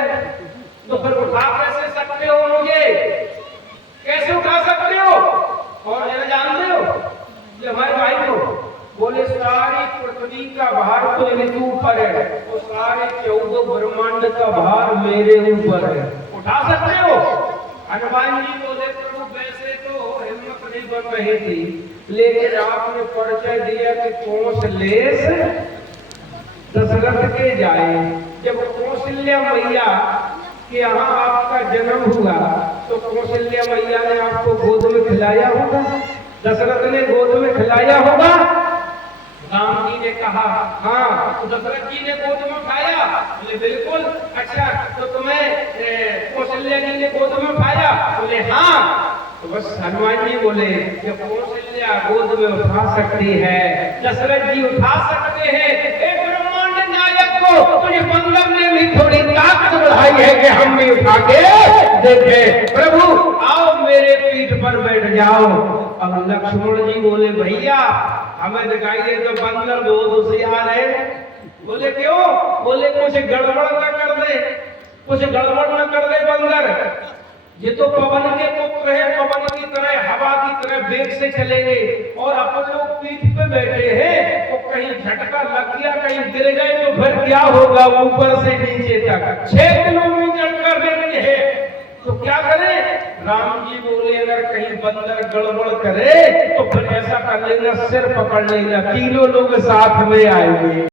ऊपर है, उठा सकते हो? हनुमान जी बोले प्रभु वैसे तो हिम्मत नहीं बन रही थी, लेकिन आपने परिचय दिया कि कौशलेश दशरथ के जाए। जब कौशल्या मैया के यहाँ आपका जन्म हुआ तो कौशल्या मैया ने आपको गोद में खिलाया होगा, दशरथ ने गोद में खिलाया होगा। राम जी ने कहा हाँ, तो दशरथ जी ने गोद में उठाया? बोले बिल्कुल। अच्छा, तो तुम्हें कौशल्या जी ने गोद में उठाया? बोले हाँ। तो बस हनुमान जी बोले कि कौशल्या गोद में उठा सकती है, दशरथ जी उठा सकते हैं, एक ब्रह्मांड नायक को तुझे बंदर ने भी थोड़ी ताकत बढ़ाई है कि हम भी उठा के देखे। प्रभु आओ मेरे पीठ पर बैठ जाओ। अब लक्ष्मण जी बोले भैया हमें दिखाई दे तो बंदर बहुत होशियार है। बोले क्यों? बोले कुछ गड़बड़ न कर दे, कुछ गड़बड़ न कर दे बंदर। ये तो पवन के पुत्र है, पवन की तरह हवा की तरह वेग से चलेंगे, और अपन लोग पीठ पे बैठे हैं तो कहीं झटका लग गया, कहीं गिर गए तो फिर क्या होगा? ऊपर से नीचे तक 6 किलोमीटर का रेंज है, तो क्या करें? राम जी बोले अगर कहीं बंदर गड़बड़ करे तो फिर ऐसा कर लेना, सिर पकड़ लेना, तीनों लोग साथ में आएंगे।